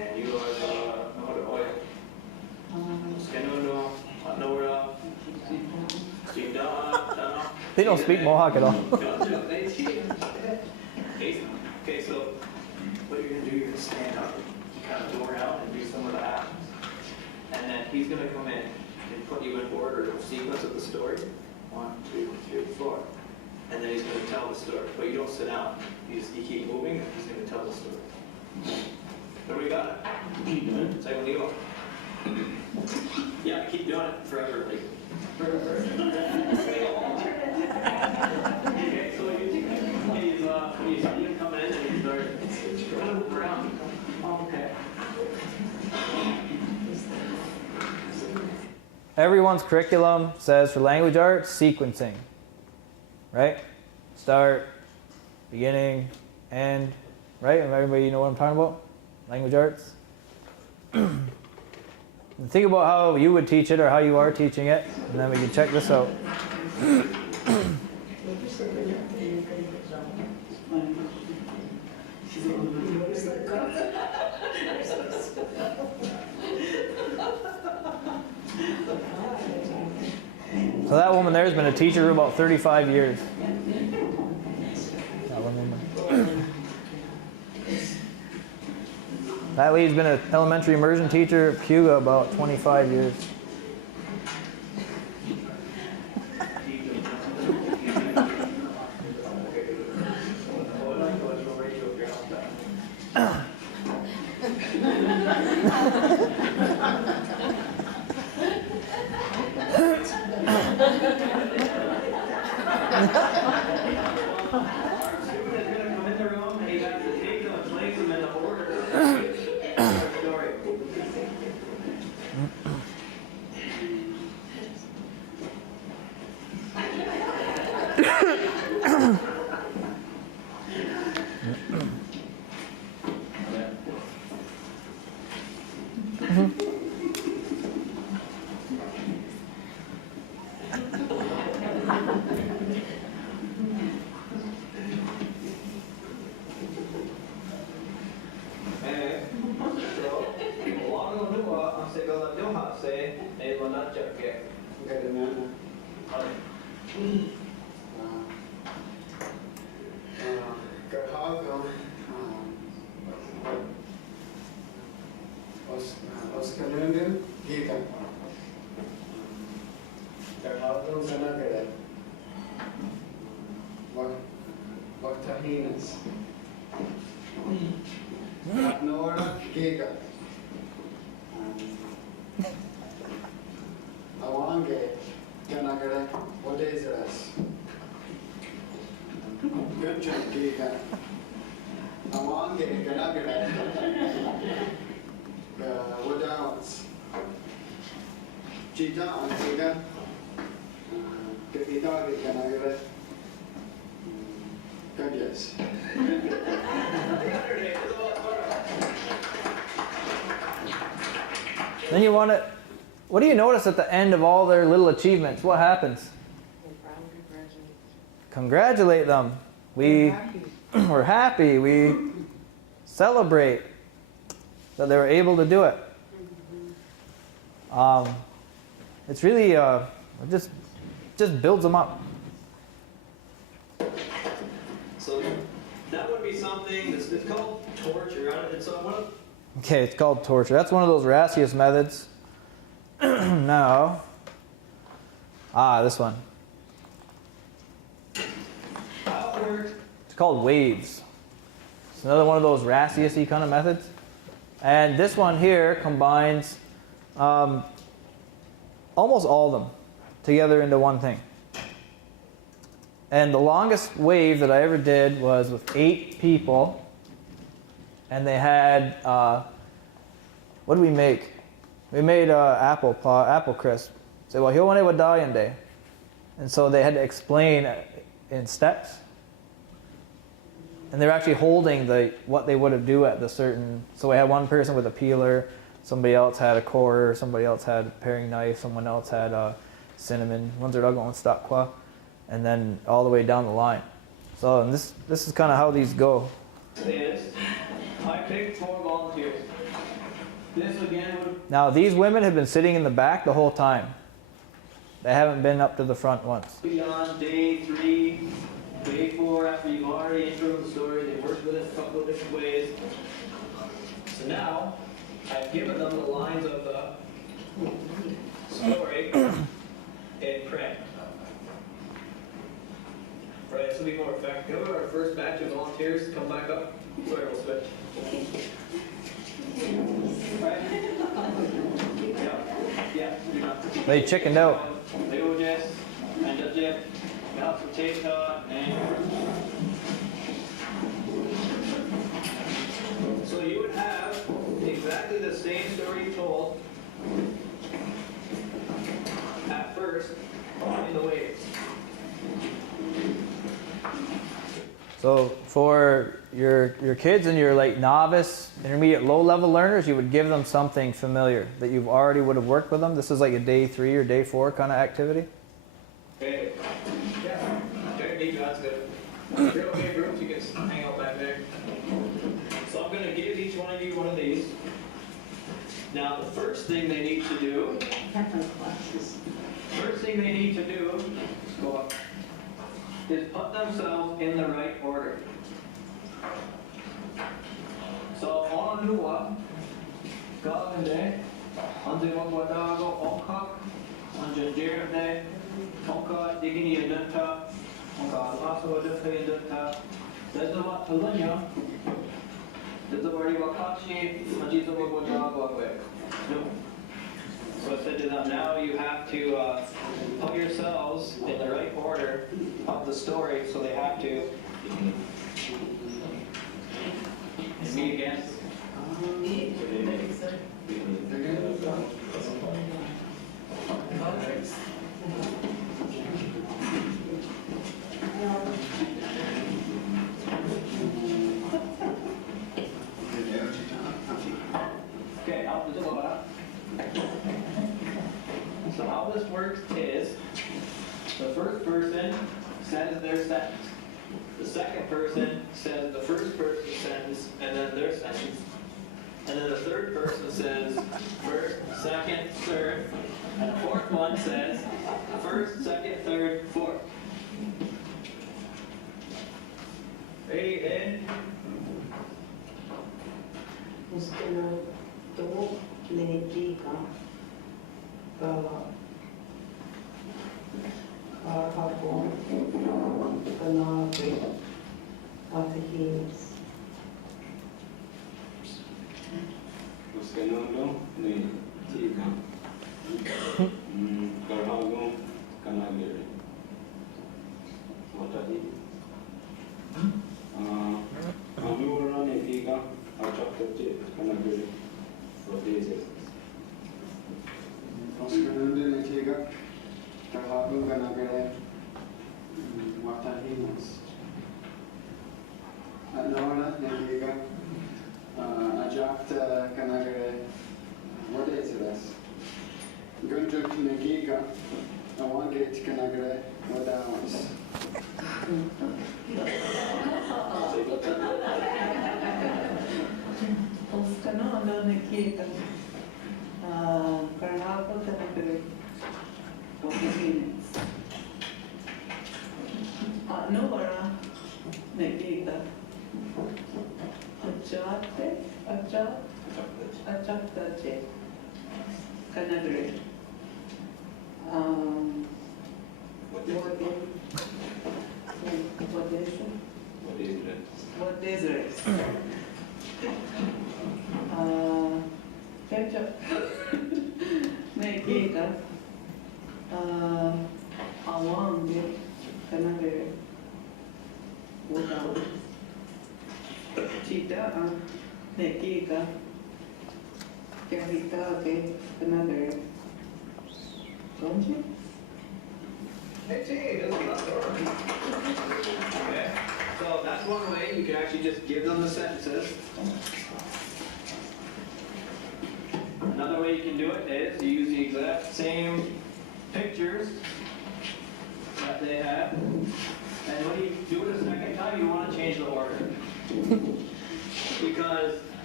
And you are the oil. They don't speak Mohawk at all. Okay, so what you're gonna do, you're gonna stand up, kind of go around and do some of the actions. And then he's gonna come in and put you in order of sequence of the story. 1, 2, 3, 4. And then he's gonna tell the story. But you don't sit down. You keep moving and he's gonna tell the story. Everybody got it? Keep doing it. Say when you go. Yeah, keep doing it forever, like. Forever. Okay, so he's coming in and he's kind of move around. Okay. Everyone's curriculum says for language arts, sequencing. Right? Start, beginning, end. Right? Everybody know what I'm talking about? Language arts. Think about how you would teach it or how you are teaching it, and then we can check this out. So that woman there has been a teacher for about 35 years. That one woman. That lady's been an elementary immersion teacher at Puga about 25 years. Then you want to, what do you notice at the end of all their little achievements? What happens? Congratulate them. We're happy. We celebrate that they were able to do it. It's really, it just builds them up. So that would be something that's it's called torture. And so what? Okay, it's called torture. That's one of those Rassius methods. Now, this one. It's called waves. It's another one of those Rassius-y kind of methods. And this one here combines almost all of them together into one thing. And the longest wave that I ever did was with 8 people. And they had, what did we make? We made apple crisp. So, well, hiwane wa dayande. And so they had to explain in steps. And they're actually holding what they would have do at the certain. So we had one person with a peeler, somebody else had a corer, somebody else had a paring knife, someone else had cinnamon. And then all the way down the line. So and this is kind of how these go. Say this. I picked 4 volunteers. This again would Now, these women have been sitting in the back the whole time. They haven't been up to the front once. be on day 3, day 4, after you've already introed the story. They worked with it a couple of different ways. So now, I've given them the lines of the story in print. Right, this will be more effective. Go to our first batch of volunteers, come back up. Sorry, we'll switch. Right? Yeah, you're not. They chickened out. Leojes, and Dajep, Malpotata, and. So you would have exactly the same story you told at first in the waves. So for your kids and your like novice, intermediate, low-level learners, you would give them something familiar that you've already would have worked with them. This is like a day 3 or day 4 kind of activity. Okay. Yeah. Okay, neat, that's good. If you're okay, groups, you can hang out back there. So I'm going to give each one of you one of these. Now, the first thing they need to do, go up, is put themselves in the right order. So, onua, gavende, anzimogwadago, onkak, anjanjirde, tonka, digini adunta, onka alaso adunta adunta, dezamat alunya, dezabari wakachi, anjizamogwadago. So I said to them, now you have to put yourselves in the right order of the story, so they have to. And me again. Okay, out the door. So how this works is, the first person says their sentence. The second person says the first person's sentence and then their sentence. And then the third person says first, second, third. And the fourth one says first, second, third, fourth. Ready, in? Mr. To Legiga. Kahapon, kanabi, atihis. Os ganando ni tika. Karhago kanagiri. Watadi. Amura ni tika. Achapte kanagiri. For these. Os ganando ni tika. Karhago kanagiri. Watahimos. Allora ni tika. Ajakta kanagere, what is this? Gunjuk nagiga, awagit kanagere, what else? Oskanana nagiga, Karnapa kanagere, Otahimos. Anuvara nagiga. Achakte, Kanagre. What is it? Ketchup. Nagiga. Awang, Kanagre. Without. Chita, Nagiga. Kahita, Kanagre. Don't you? Hey, that's not hard. Okay, so that's one way. You can actually just give them the sentences. Another way you can do it is you use the exact same pictures that they have. And when you do it a second time, you want to change the order. Because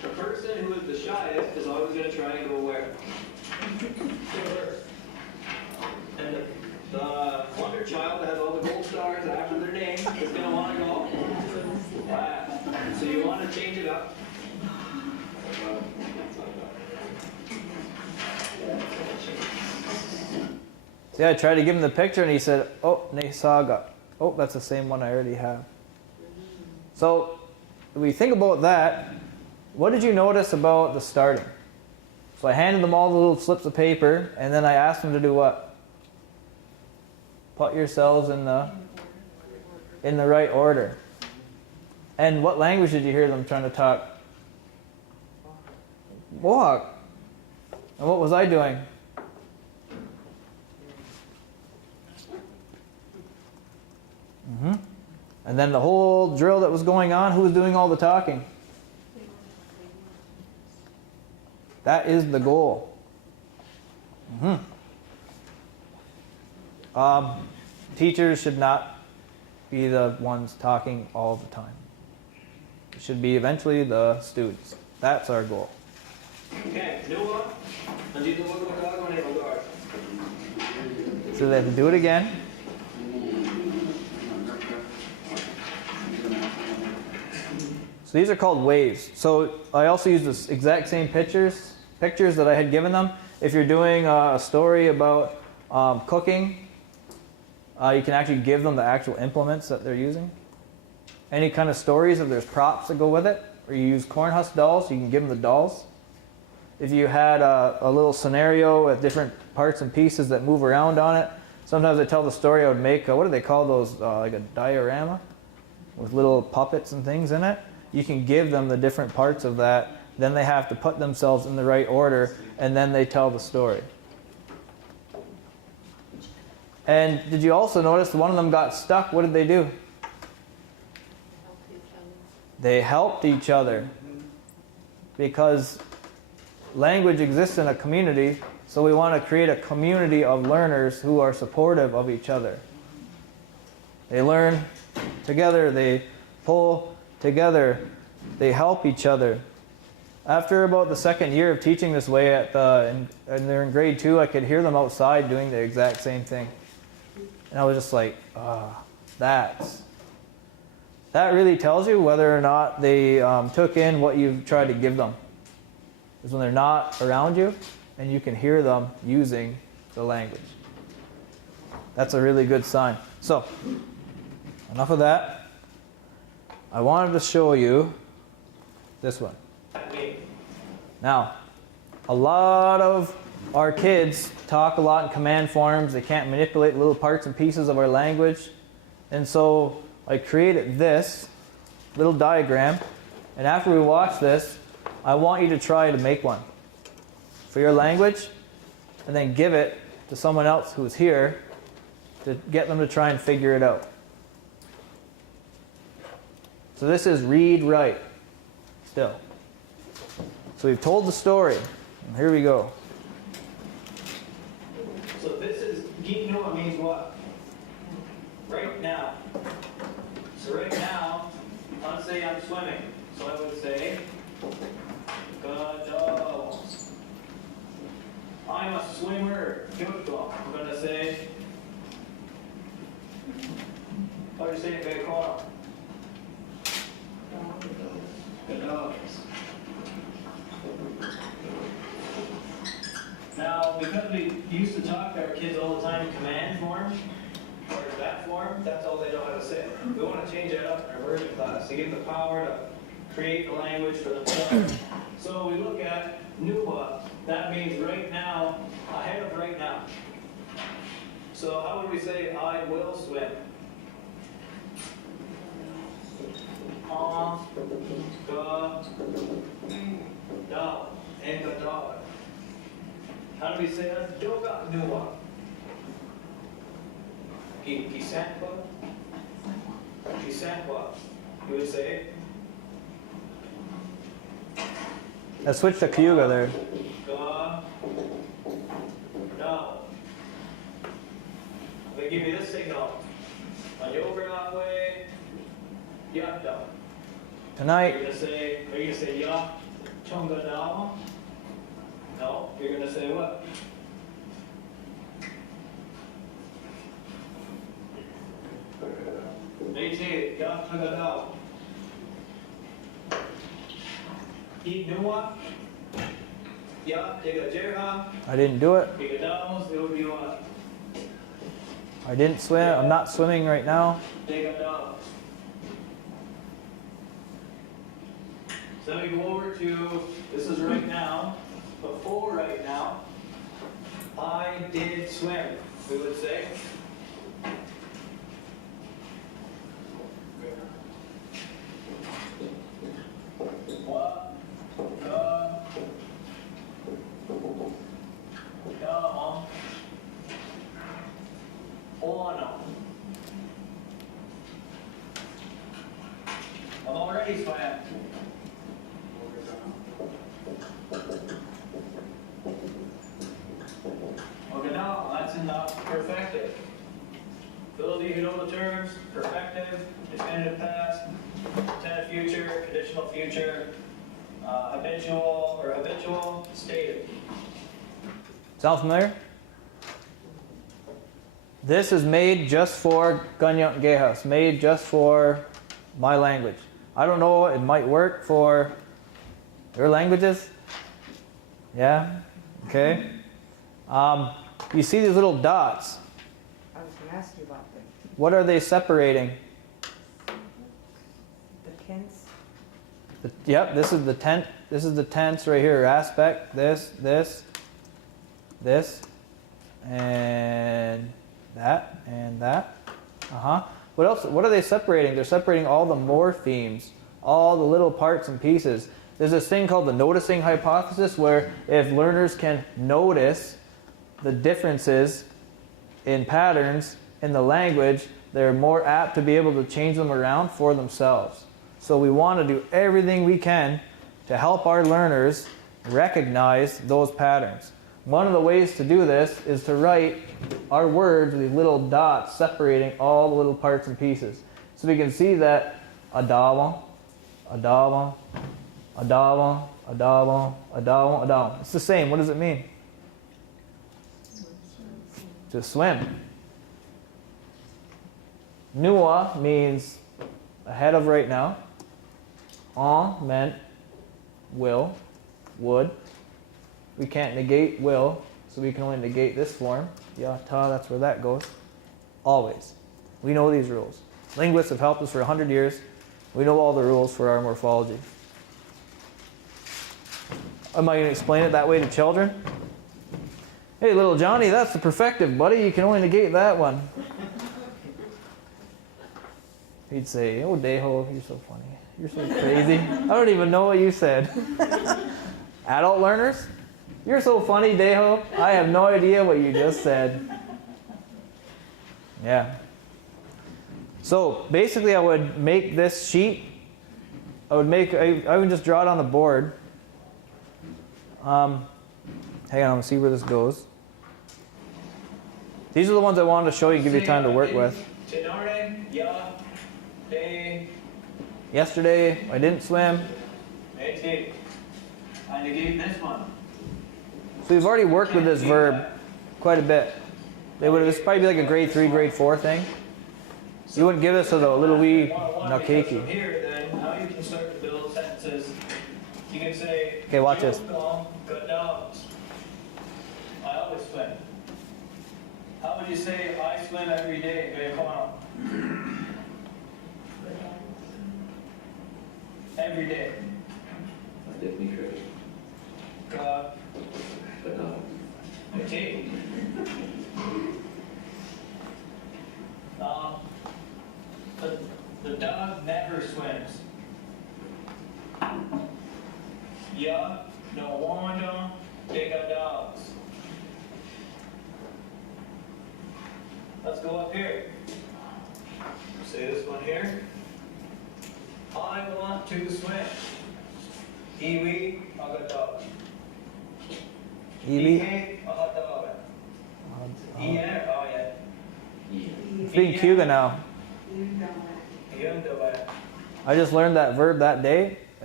the person who is the shyest is always going to try and go where? First. And the wonder child that has all the gold stars after their name is going to want to go last. So you want to change it up. See, I tried to give him the picture and he said, oh, Nesaga. Oh, that's the same one I already have. So, if we think about that, what did you notice about the starting? So I handed them all the little slips of paper and then I asked them to do what? Put yourselves in the right order. And what language did you hear them trying to talk? Mohawk. And what was I doing? And then the whole drill that was going on, who was doing all the talking? That is the goal. Teachers should not be the ones talking all the time. It should be eventually the students. That's our goal. Okay, new one. So they have to do it again. So these are called waves. So I also use this exact same pictures that I had given them. If you're doing a story about cooking, you can actually give them the actual implements that they're using. Any kind of stories, if there's props that go with it, or you use corn husk dolls, you can give them the dolls. If you had a little scenario with different parts and pieces that move around on it, sometimes I tell the story, I would make, what do they call those, like a diorama? With little puppets and things in it. You can give them the different parts of that, then they have to put themselves in the right order, and then they tell the story. And did you also notice one of them got stuck? What did they do? They helped each other. Because language exists in a community, so we want to create a community of learners who are supportive of each other. They learn together, they pull together, they help each other. After about the second year of teaching this way, and they're in grade 2, I could hear them outside doing the exact same thing. And I was just like, that really tells you whether or not they took in what you've tried to give them. Because when they're not around you, and you can hear them using the language. That's a really good sign. So, enough of that. I wanted to show you this one. Now, a lot of our kids talk a lot in command forms. They can't manipulate little parts and pieces of our language. And so I created this little diagram. And after we watch this, I want you to try to make one for your language and then give it to someone else who's here to get them to try and figure it out. So this is read, write, still. So we've told the story. And here we go. So this is, Gino means what? Right now. So right now, let's say I'm swimming. So I would say, Gado. I'm a swimmer. Kyoto. I'm going to say, how do you say it? Breakout. Gado. Now, because we used to talk to our kids all the time in command form, or that form, that's all they know how to say. We want to change that up in our immersion class to give the power to create the language for themselves. So we look at Nuwa. That means right now, ahead of right now. So how would we say I will swim? On, ga, da, and ga, da. How do we say that? Yoga Nuwa. Kisantwa. Kisantwa. You would say? Let's switch to Kyuga there. Ga. No. I'm going to give you this signal. On your over that way. Yatta. Tonight, Are you going to say ya? Chongadama? No, you're gonna say what? AT, ya Chongadama. Inua? Ya Tehotakerá? I didn't do it. Tegadamos, it would be what? I didn't swim. I'm not swimming right now. Tegadamos. So let me go over to, this is right now, before right now, I did swim, we would say. What? I'm already swam. Okay, now that's in the perfective. Ability to know the terms, perfective, definitive past, attentive future, conditional future, habitual, stated. Sound familiar? This is made just for Ganyot Gehas, made just for my language. I don't know, it might work for your languages. Yeah? Okay. You see these little dots. I was gonna ask you about them. What are they separating? The tense. Yep, this is the tense. This is the tense right here. Aspect. This, and that. What else? What are they separating? They're separating all the morphemes, all the little parts and pieces. There's this thing called the noticing hypothesis, where if learners can notice the differences in patterns in the language, they're more apt to be able to change them around for themselves. So we want to do everything we can to help our learners recognize those patterns. One of the ways to do this is to write our words with these little dots separating all the little parts and pieces. So we can see that adawa. It's the same. What does it mean? To swim. Nua means ahead of right now. En meant will, would. We can't negate will, so we can only negate this form. Ya, ta, that's where that goes. Always. We know these rules. Linguists have helped us for 100 years. We know all the rules for our morphology. Am I going to explain it that way to children? Hey, little Johnny, that's the perfective, buddy. You can only negate that one. He'd say, oh, Deho, you're so funny. You're so crazy. I don't even know what you said. Adult learners, you're so funny, Deho. I have no idea what you just said. Yeah. So basically I would make this sheet. I would just draw it on the board. Hang on, I'm going to see where this goes. These are the ones I wanted to show you, give you time to work with. Yesterday, I didn't swim. I negate this one. So we've already worked with this verb quite a bit. This would probably be like a grade 3, grade 4 thing. You wouldn't give this to the little wee nakeki. From here, then, now you can start to build sentences. You can say, Okay, watch this. Good dogs. I always swim. How would you say, I swim every day? Every day. I definitely credit. But no. Okay. The dog never swims. Ya no wanda take dogs. Let's go up here. Say this one here. I want to swim. Iwi agadawa. Iwi? Agadawa. Iye, oh yeah. It's being Cuga now. I just learned that verb that day,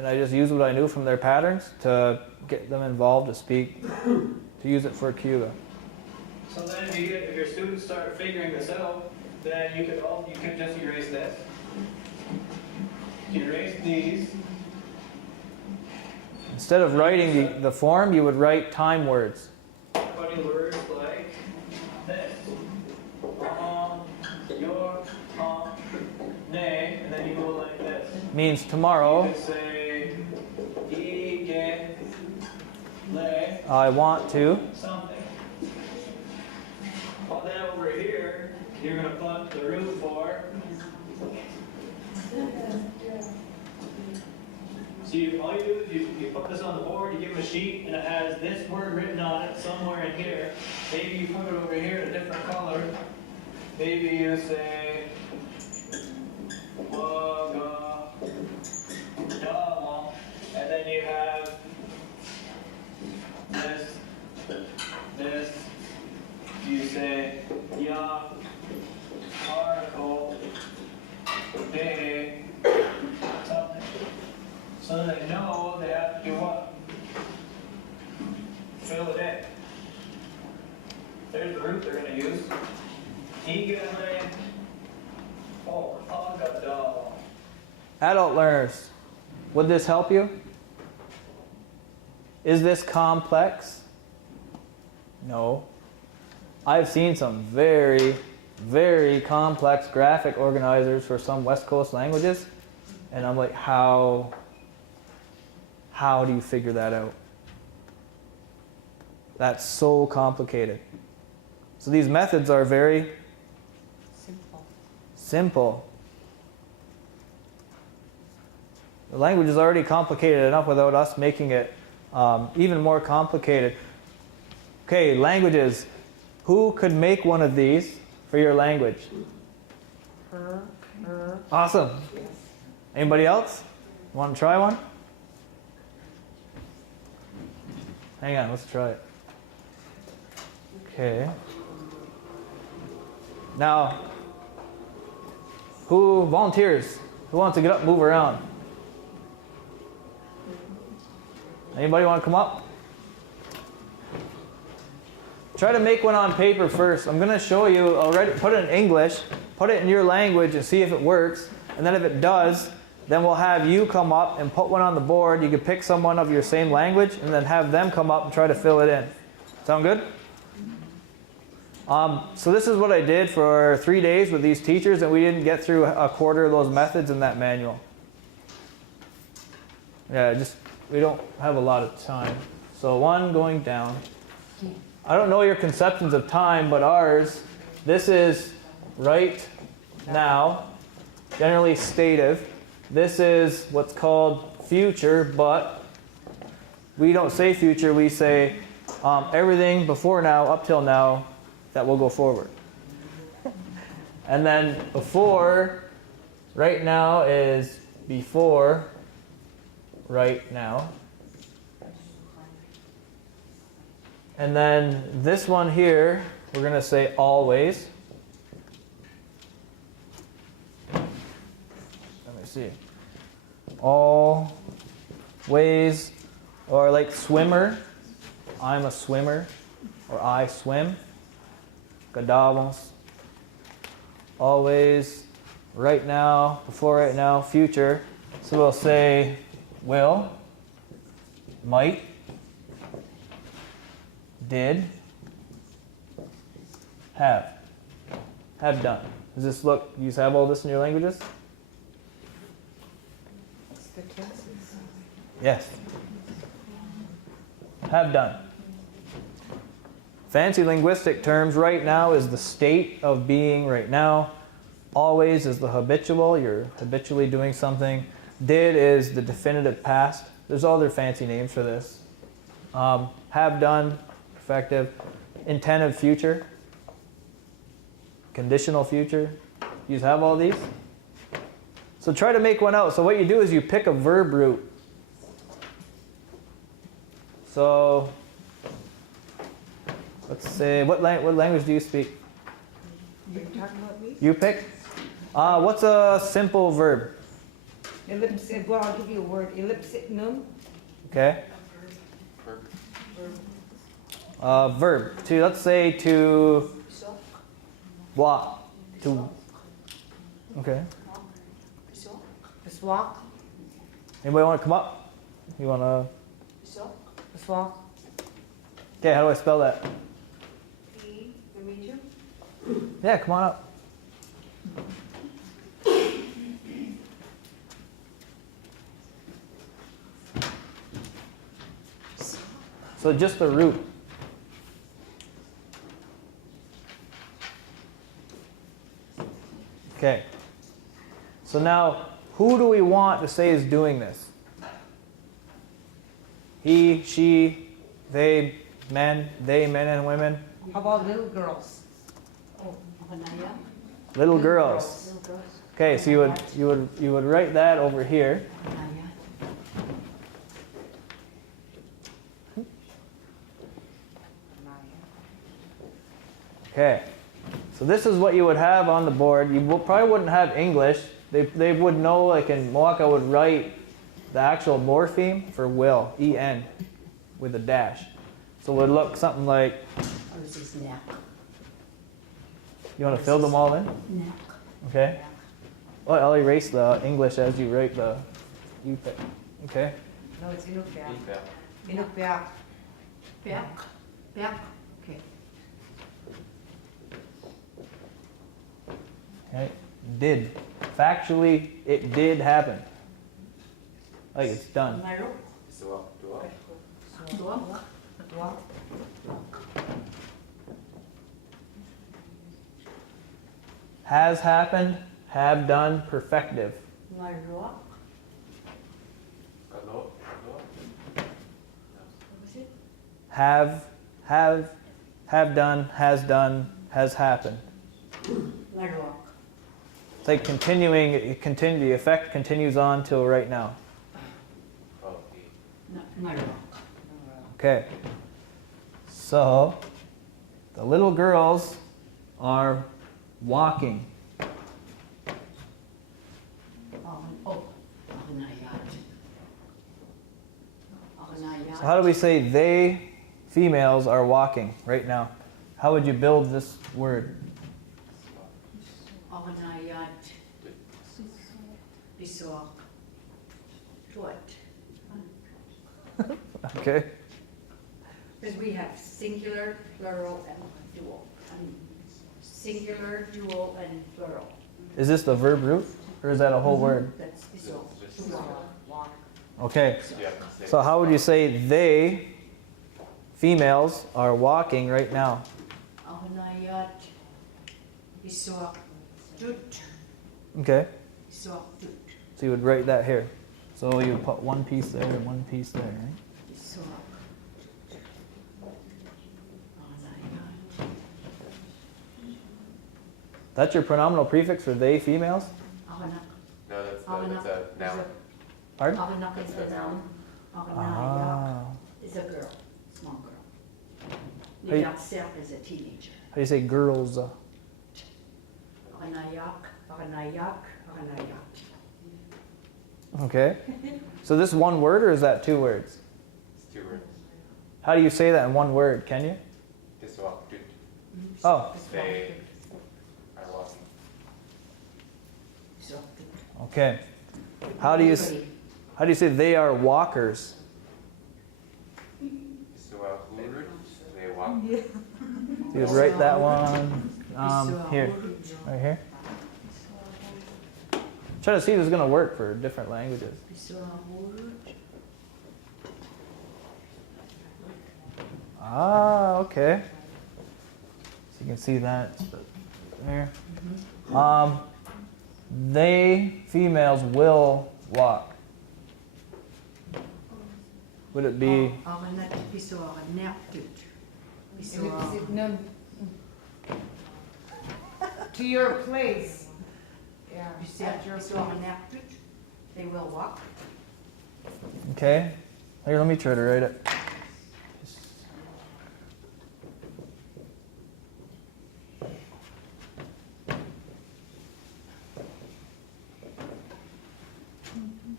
and I just use what I knew from their patterns to get them involved to speak, to use it for Cuba. So then if your students start figuring this out, then you could just erase this. Erase these. Instead of writing the form, you would write time words. Putting words like this. Your, nay, and then you go like this. Means tomorrow. You could say, ige, le, I want to. something. Well, then over here, you're going to put the root for. So all you do is you put this on the board, you give them a sheet, and it has this word written on it somewhere in here. Maybe you put it over here in a different color. Maybe you say, waga, dama, and then you have this, you say, ya, article, de, something. So they know they have to do what? Fill it in. There's the root they're going to use. Igale, or agadal. Adult learners, would this help you? Is this complex? No. I've seen some very, very complex graphic organizers for some West Coast languages, and I'm like, how do you figure that out? That's so complicated. So these methods are very simple. The language is already complicated enough without us making it even more complicated. Okay, languages. Who could make one of these for your language? Awesome. Anybody else? Want to try one? Hang on, let's try it. Okay. Now, who volunteers? Who wants to get up and move around? Anybody want to come up? Try to make one on paper first. I'm going to show you already. Put it in English, put it in your language and see if it works. And then if it does, then we'll have you come up and put one on the board. You can pick someone of your same language and then have them come up and try to fill it in. Sound good? So this is what I did for 3 days with these teachers, and we didn't get through a quarter of those methods in that manual. Yeah, we don't have a lot of time. So one going down. I don't know your conceptions of time, but ours, this is right now, generally stative. This is what's called future, but we don't say future, we say everything before now, up till now, that will go forward. And then before, right now is before, right now. And then this one here, we're going to say always. Let me see. Always, or like swimmer. I'm a swimmer, or I swim. Gadavamos. Always, right now, before right now, future. So we'll say will, might, did, have done. Does this look, you have all this in your languages? It's the tenses. Yes. Have done. Fancy linguistic terms, right now is the state of being right now. Always is the habitual, you're habitually doing something. Did is the definitive past. There's other fancy names for this. Have done, perfective. Intentive future. Conditional future. You have all these? So try to make one out. So what you do is you pick a verb root. So let's say, what language do you speak? You're talking about me? You pick. What's a simple verb? Ellipse, well, I'll give you a word, ellipsinum. Okay. Verb. To, let's say to walk. To. Okay. Just walk, Anybody want to come up? You want to? just walk. Okay, how do I spell that? P, for me too? Yeah, come on up. So just the root. Okay. So now, who do we want to say is doing this? He, she, they, men and women. How about little girls? Little girls. Okay, so you would write that over here. Okay, so this is what you would have on the board. Probably wouldn't have English. They would know, like in Moaka would write the actual morpheme for will, E-N, with a dash. So it would look something like, you want to fill them all in? Okay. Well, I'll erase the English as you write the, okay. No, it's inukbeak. Inukbeak. Beak. Beak. Okay. Okay. Did. Factually, it did happen. Like it's done. Has happened, have done, perfective. Have done, has happened. It's like continuing, the effect continues on till right now. Okay. So, the little girls are walking. So how do we say they, females, are walking right now? How would you build this word? Okay. Because we have singular, plural, and dual. Singular, dual, and plural. Is this the verb root, or is that a whole word? That's Okay. So how would you say they, females, are walking right now? Okay. So you would write that here. So you would put one piece there and one piece there, right? That's your pronominal prefix for they, females? No, that's a noun. Pardon? Is the noun. Ah. Is a girl, small girl. How you- Nigatser is a teenager. How do you say girls? Okay. So this one word, or is that two words? It's two words. How do you say that in one word? Can you? Oh. They are walking. Okay. How do you say they are walkers? They walk. So you would write that one here, right here. Try to see if it's going to work for different languages. Ah, okay. So you can see that there. They, females, will walk. Would it be? No. To your place. Yeah. They will walk. Okay. Here, let me try to write it.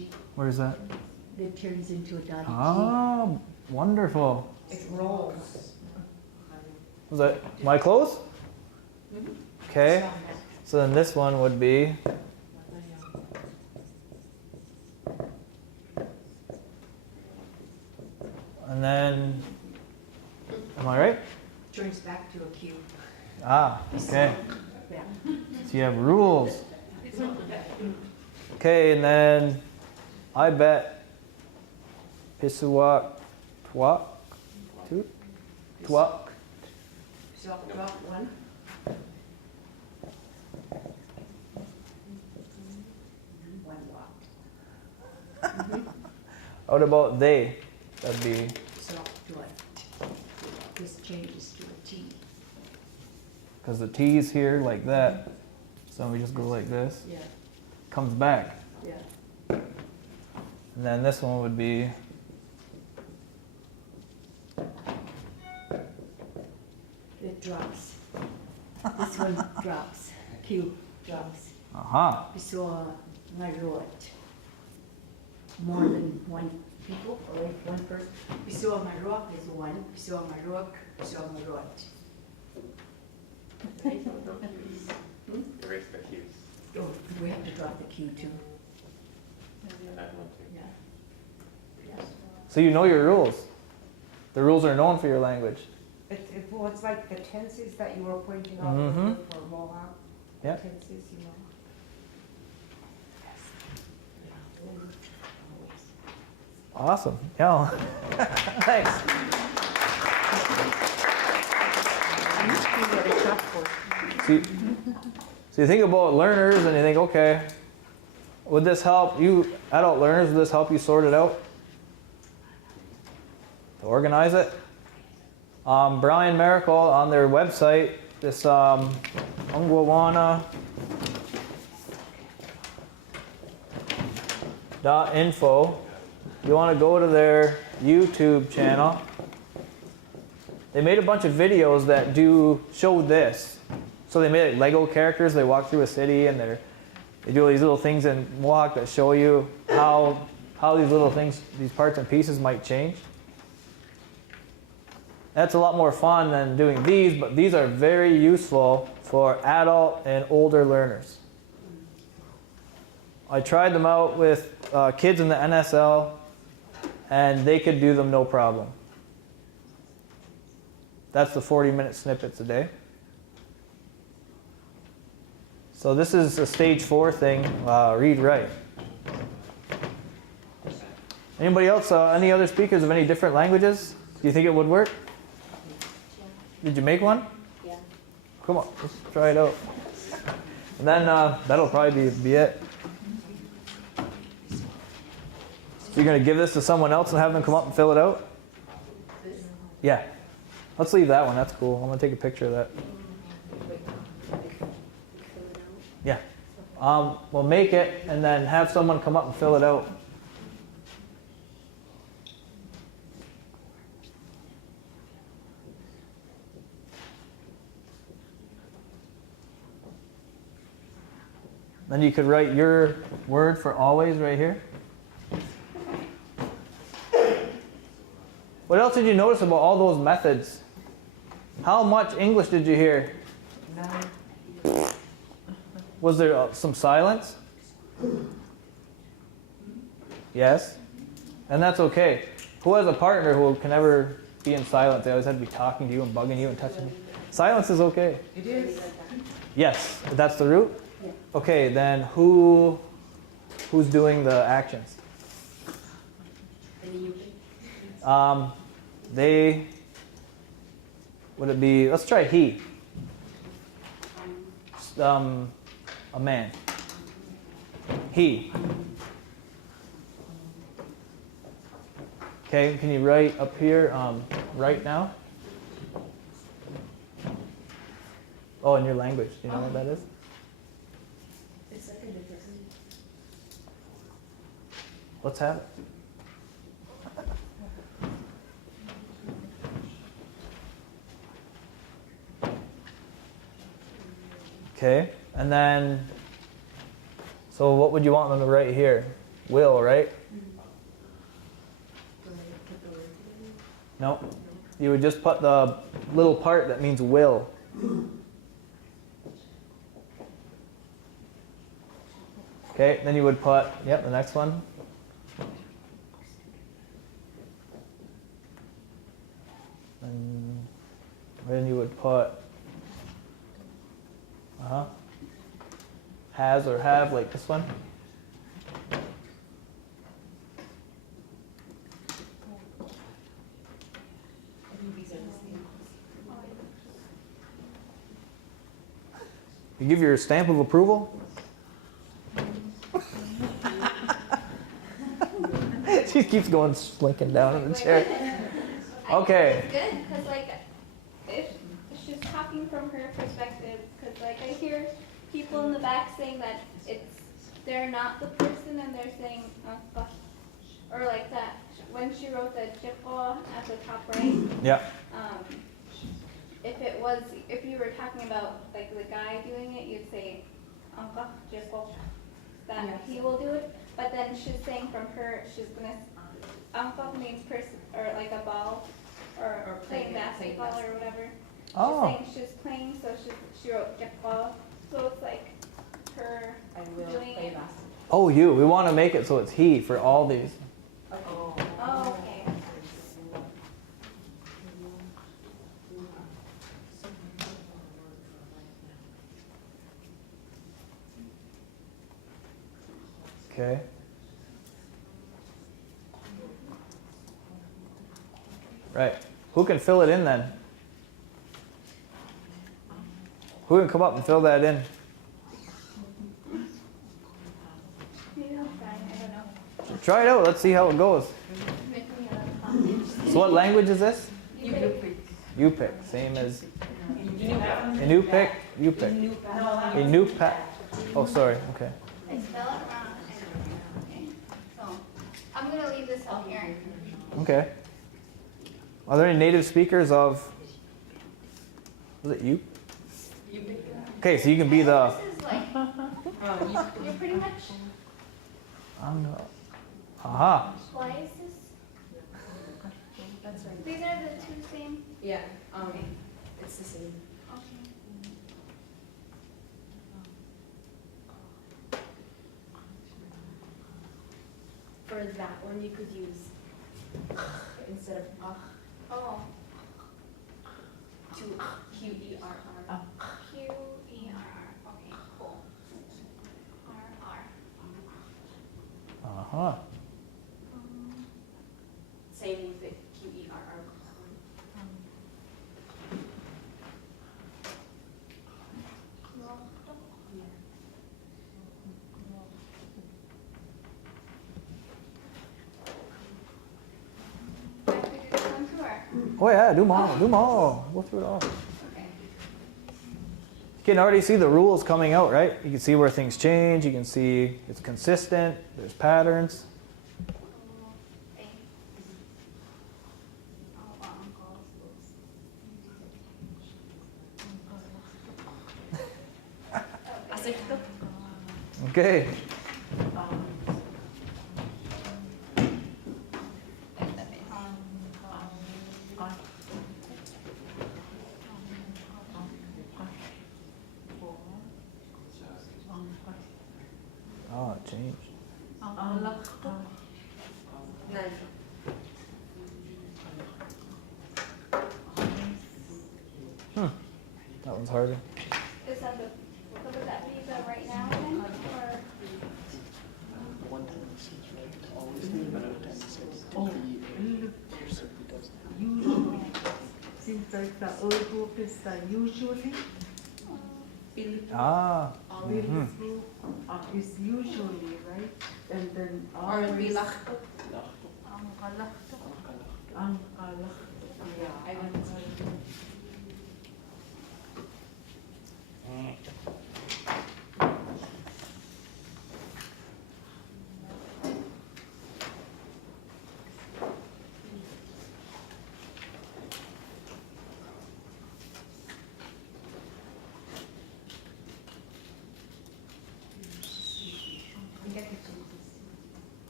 G. Where's that? It turns into a dotted G. Oh, wonderful. It rolls. Was that, am I close? Okay. So then this one would be, and then, am I right? Turns back to a Q. Ah, okay. Yeah. So you have rules. Okay, and then I bet Pisuwak Twak Twak. So drop one. One walked. What about they? That'd be So do I. This changes to a T. because the T's here like that. So we just go like this. Yeah. Comes back. Yeah. And then this one would be It drops. This one drops. Q drops. aha. So marot. More than one people or one person. So marot is one. So marok. So marot. Erase the Q's. Oh, we have to drop the Q too. Add one too. Yeah. So you know your rules. The rules are known for your language. Well, it's like the tenses that you were pointing out Mhm. for Mohawk. Yeah. Tenses, you know. Awesome. Yeah. Thanks. So you think about learners and you think, okay, would this help you, adult learners, would this help you sort it out? To organize it? Brian Miracle on their website, this ungwawana.info. You want to go to their YouTube channel. They made a bunch of videos that do show this. So they made like Lego characters. They walk through a city and they do all these little things in Mohawk that show you how these little things, these parts and pieces might change. That's a lot more fun than doing these, but these are very useful for adult and older learners. I tried them out with kids in the NSL, and they could do them no problem. That's the 40-minute snippets a day. So this is a stage 4 thing, read, write. Anybody else, any other speakers of any different languages? Do you think it would work? Did you make one? Yeah. Come on, let's try it out. And then that'll probably be it. So you're going to give this to someone else and have them come up and fill it out? Yeah. Let's leave that one. That's cool. I'm going to take a picture of that. Yeah. We'll make it and then have someone come up and fill it out. Then you could write your word for always right here. What else did you notice about all those methods? How much English did you hear? None. Was there some silence? Yes. And that's okay. Who has a partner who can never be in silence? They always have to be talking to you and bugging you and touching you. Silence is okay. It is. Yes. That's the root? Okay, then who's doing the actions? They, would it be, let's try he. A man. He. Okay, can you write up here, right now? Oh, in your language. Do you know what that is? Let's have it. Okay, and then, so what would you want them to write here? will, right? No. You would just put the little part that means will. Okay, then you would put, yep, the next one. And then you would put, has or have, like this one. You give your stamp of approval? She keeps going slinking down in the chair. Okay. It's good, because like, if she's talking from her perspective, because like I hear people in the back saying that they're not the person and they're saying, or like that, when she wrote the jiko at the top right, Yeah. if you were talking about like the guy doing it, you'd say, jiko, that he will do it. But then she's saying from her, she's gonna, angkok means person, or like a ball, or playing basketball or whatever. Oh. She's saying she's playing, so she wrote jiko. So it's like her doing it. Oh, you. We want to make it so it's he for all these. Oh, okay. Okay. Right. Who can fill it in then? Who can come up and fill that in? Maybe I'll try, I don't know. Try it out. Let's see how it goes. So what language is this? You pick. Same as Inupiq. You pick. Inupiq. Oh, sorry. Okay. I spell it wrong. Okay. So I'm gonna leave this out here. Okay. Are there any native speakers of? Was it you? Okay, so you can be the. This is like, you're pretty much. Aha. Why is this? That's right. These are the two same. Yeah, it's the same. Okay. For that one, you could use instead of Oh. to QERR. QERR. Okay. Cool. RR. Uh-huh. Same with the QERR. I have to do this one too, or? Oh yeah, do them all. Do them all. Go through it all. Okay. You can already see the rules coming out, right? You can see where things change. You can see it's consistent. There's patterns. Okay. Oh, it changed. That one's harder. Is that would that be the right now then, or? One time it seems right, always, another time it says it simply doesn't. Usually, seems like the old group is the usually. Ah. Will group is usually, right? And then always. bilachto. Yeah.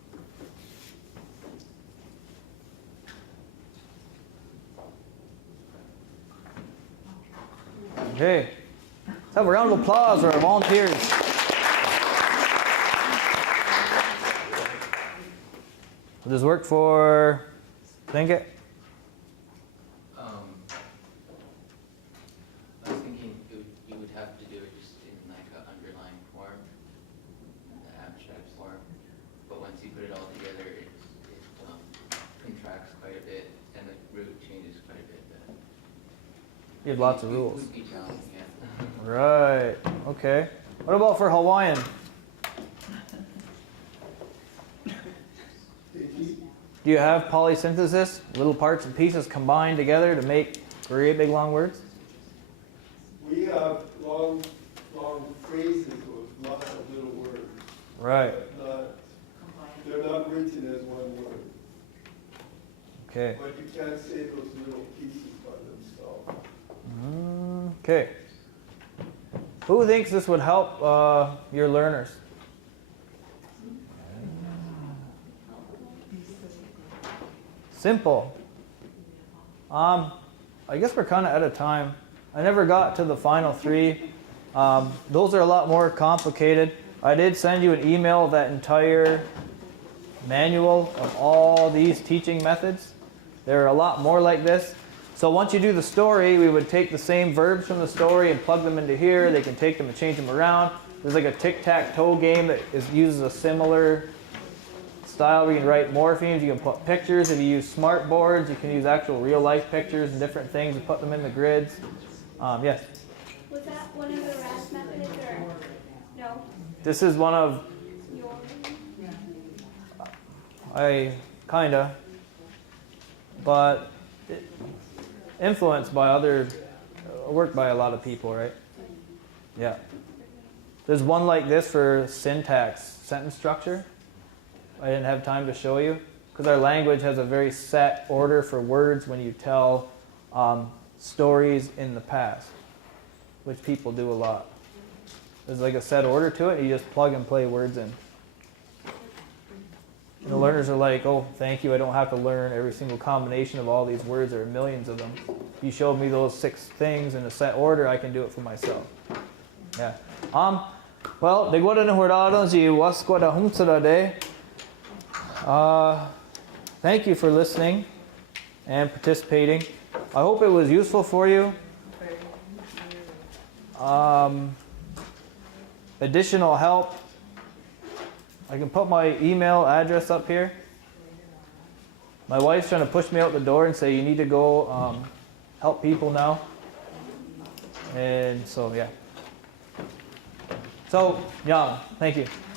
Okay. Let's have a round of applause for our volunteers. Will this work for Tlingit? I was thinking you would have to do it just in like an underlying form, the abstract form. But once you put it all together, it contracts quite a bit, and the root changes quite a bit. You have lots of It rules. would be challenging, yeah. Right. Okay. What about for Hawaiian? Do you have polysynthesis? Little parts and pieces combined together to make great big long words? We have long phrases with lots of little words. Right. But they're not written as one word. Okay. But you can't say those little pieces by themselves. Okay. Who thinks this would help your learners? Simple. I guess we're kind of out of time. I never got to the final three. Those are a lot more complicated. I did send you an email of that entire manual of all these teaching methods. There are a lot more like this. So once you do the story, we would take the same verbs from the story and plug them into here. They can take them and change them around. There's like a tic-tac-toe game that uses a similar style where you can write morphemes, you can put pictures. If you use smart boards, you can use actual real-life pictures and different things and put them in the grids. Yes? Was that one of the RAS methods or no? This is one of, kinda, but influenced by other, worked by a lot of people, right? Yeah. There's one like this for syntax, sentence structure. I didn't have time to show you because our language has a very set order for words when you tell stories in the past, which people do a lot. There's like a set order to it, and you just plug and play words in. And the learners are like, oh, thank you, I don't have to learn every single combination of all these words. There are millions of them. You showed me those 6 things in a set order, I can do it for myself. Yeah. Well, de guarda no hordado ji wasquada humsada de. Thank you for listening and participating. I hope it was useful for you. Additional help. I can put my email address up here. My wife's trying to push me out the door and say you need to go help people now. And so, yeah. So, Yang, thank you.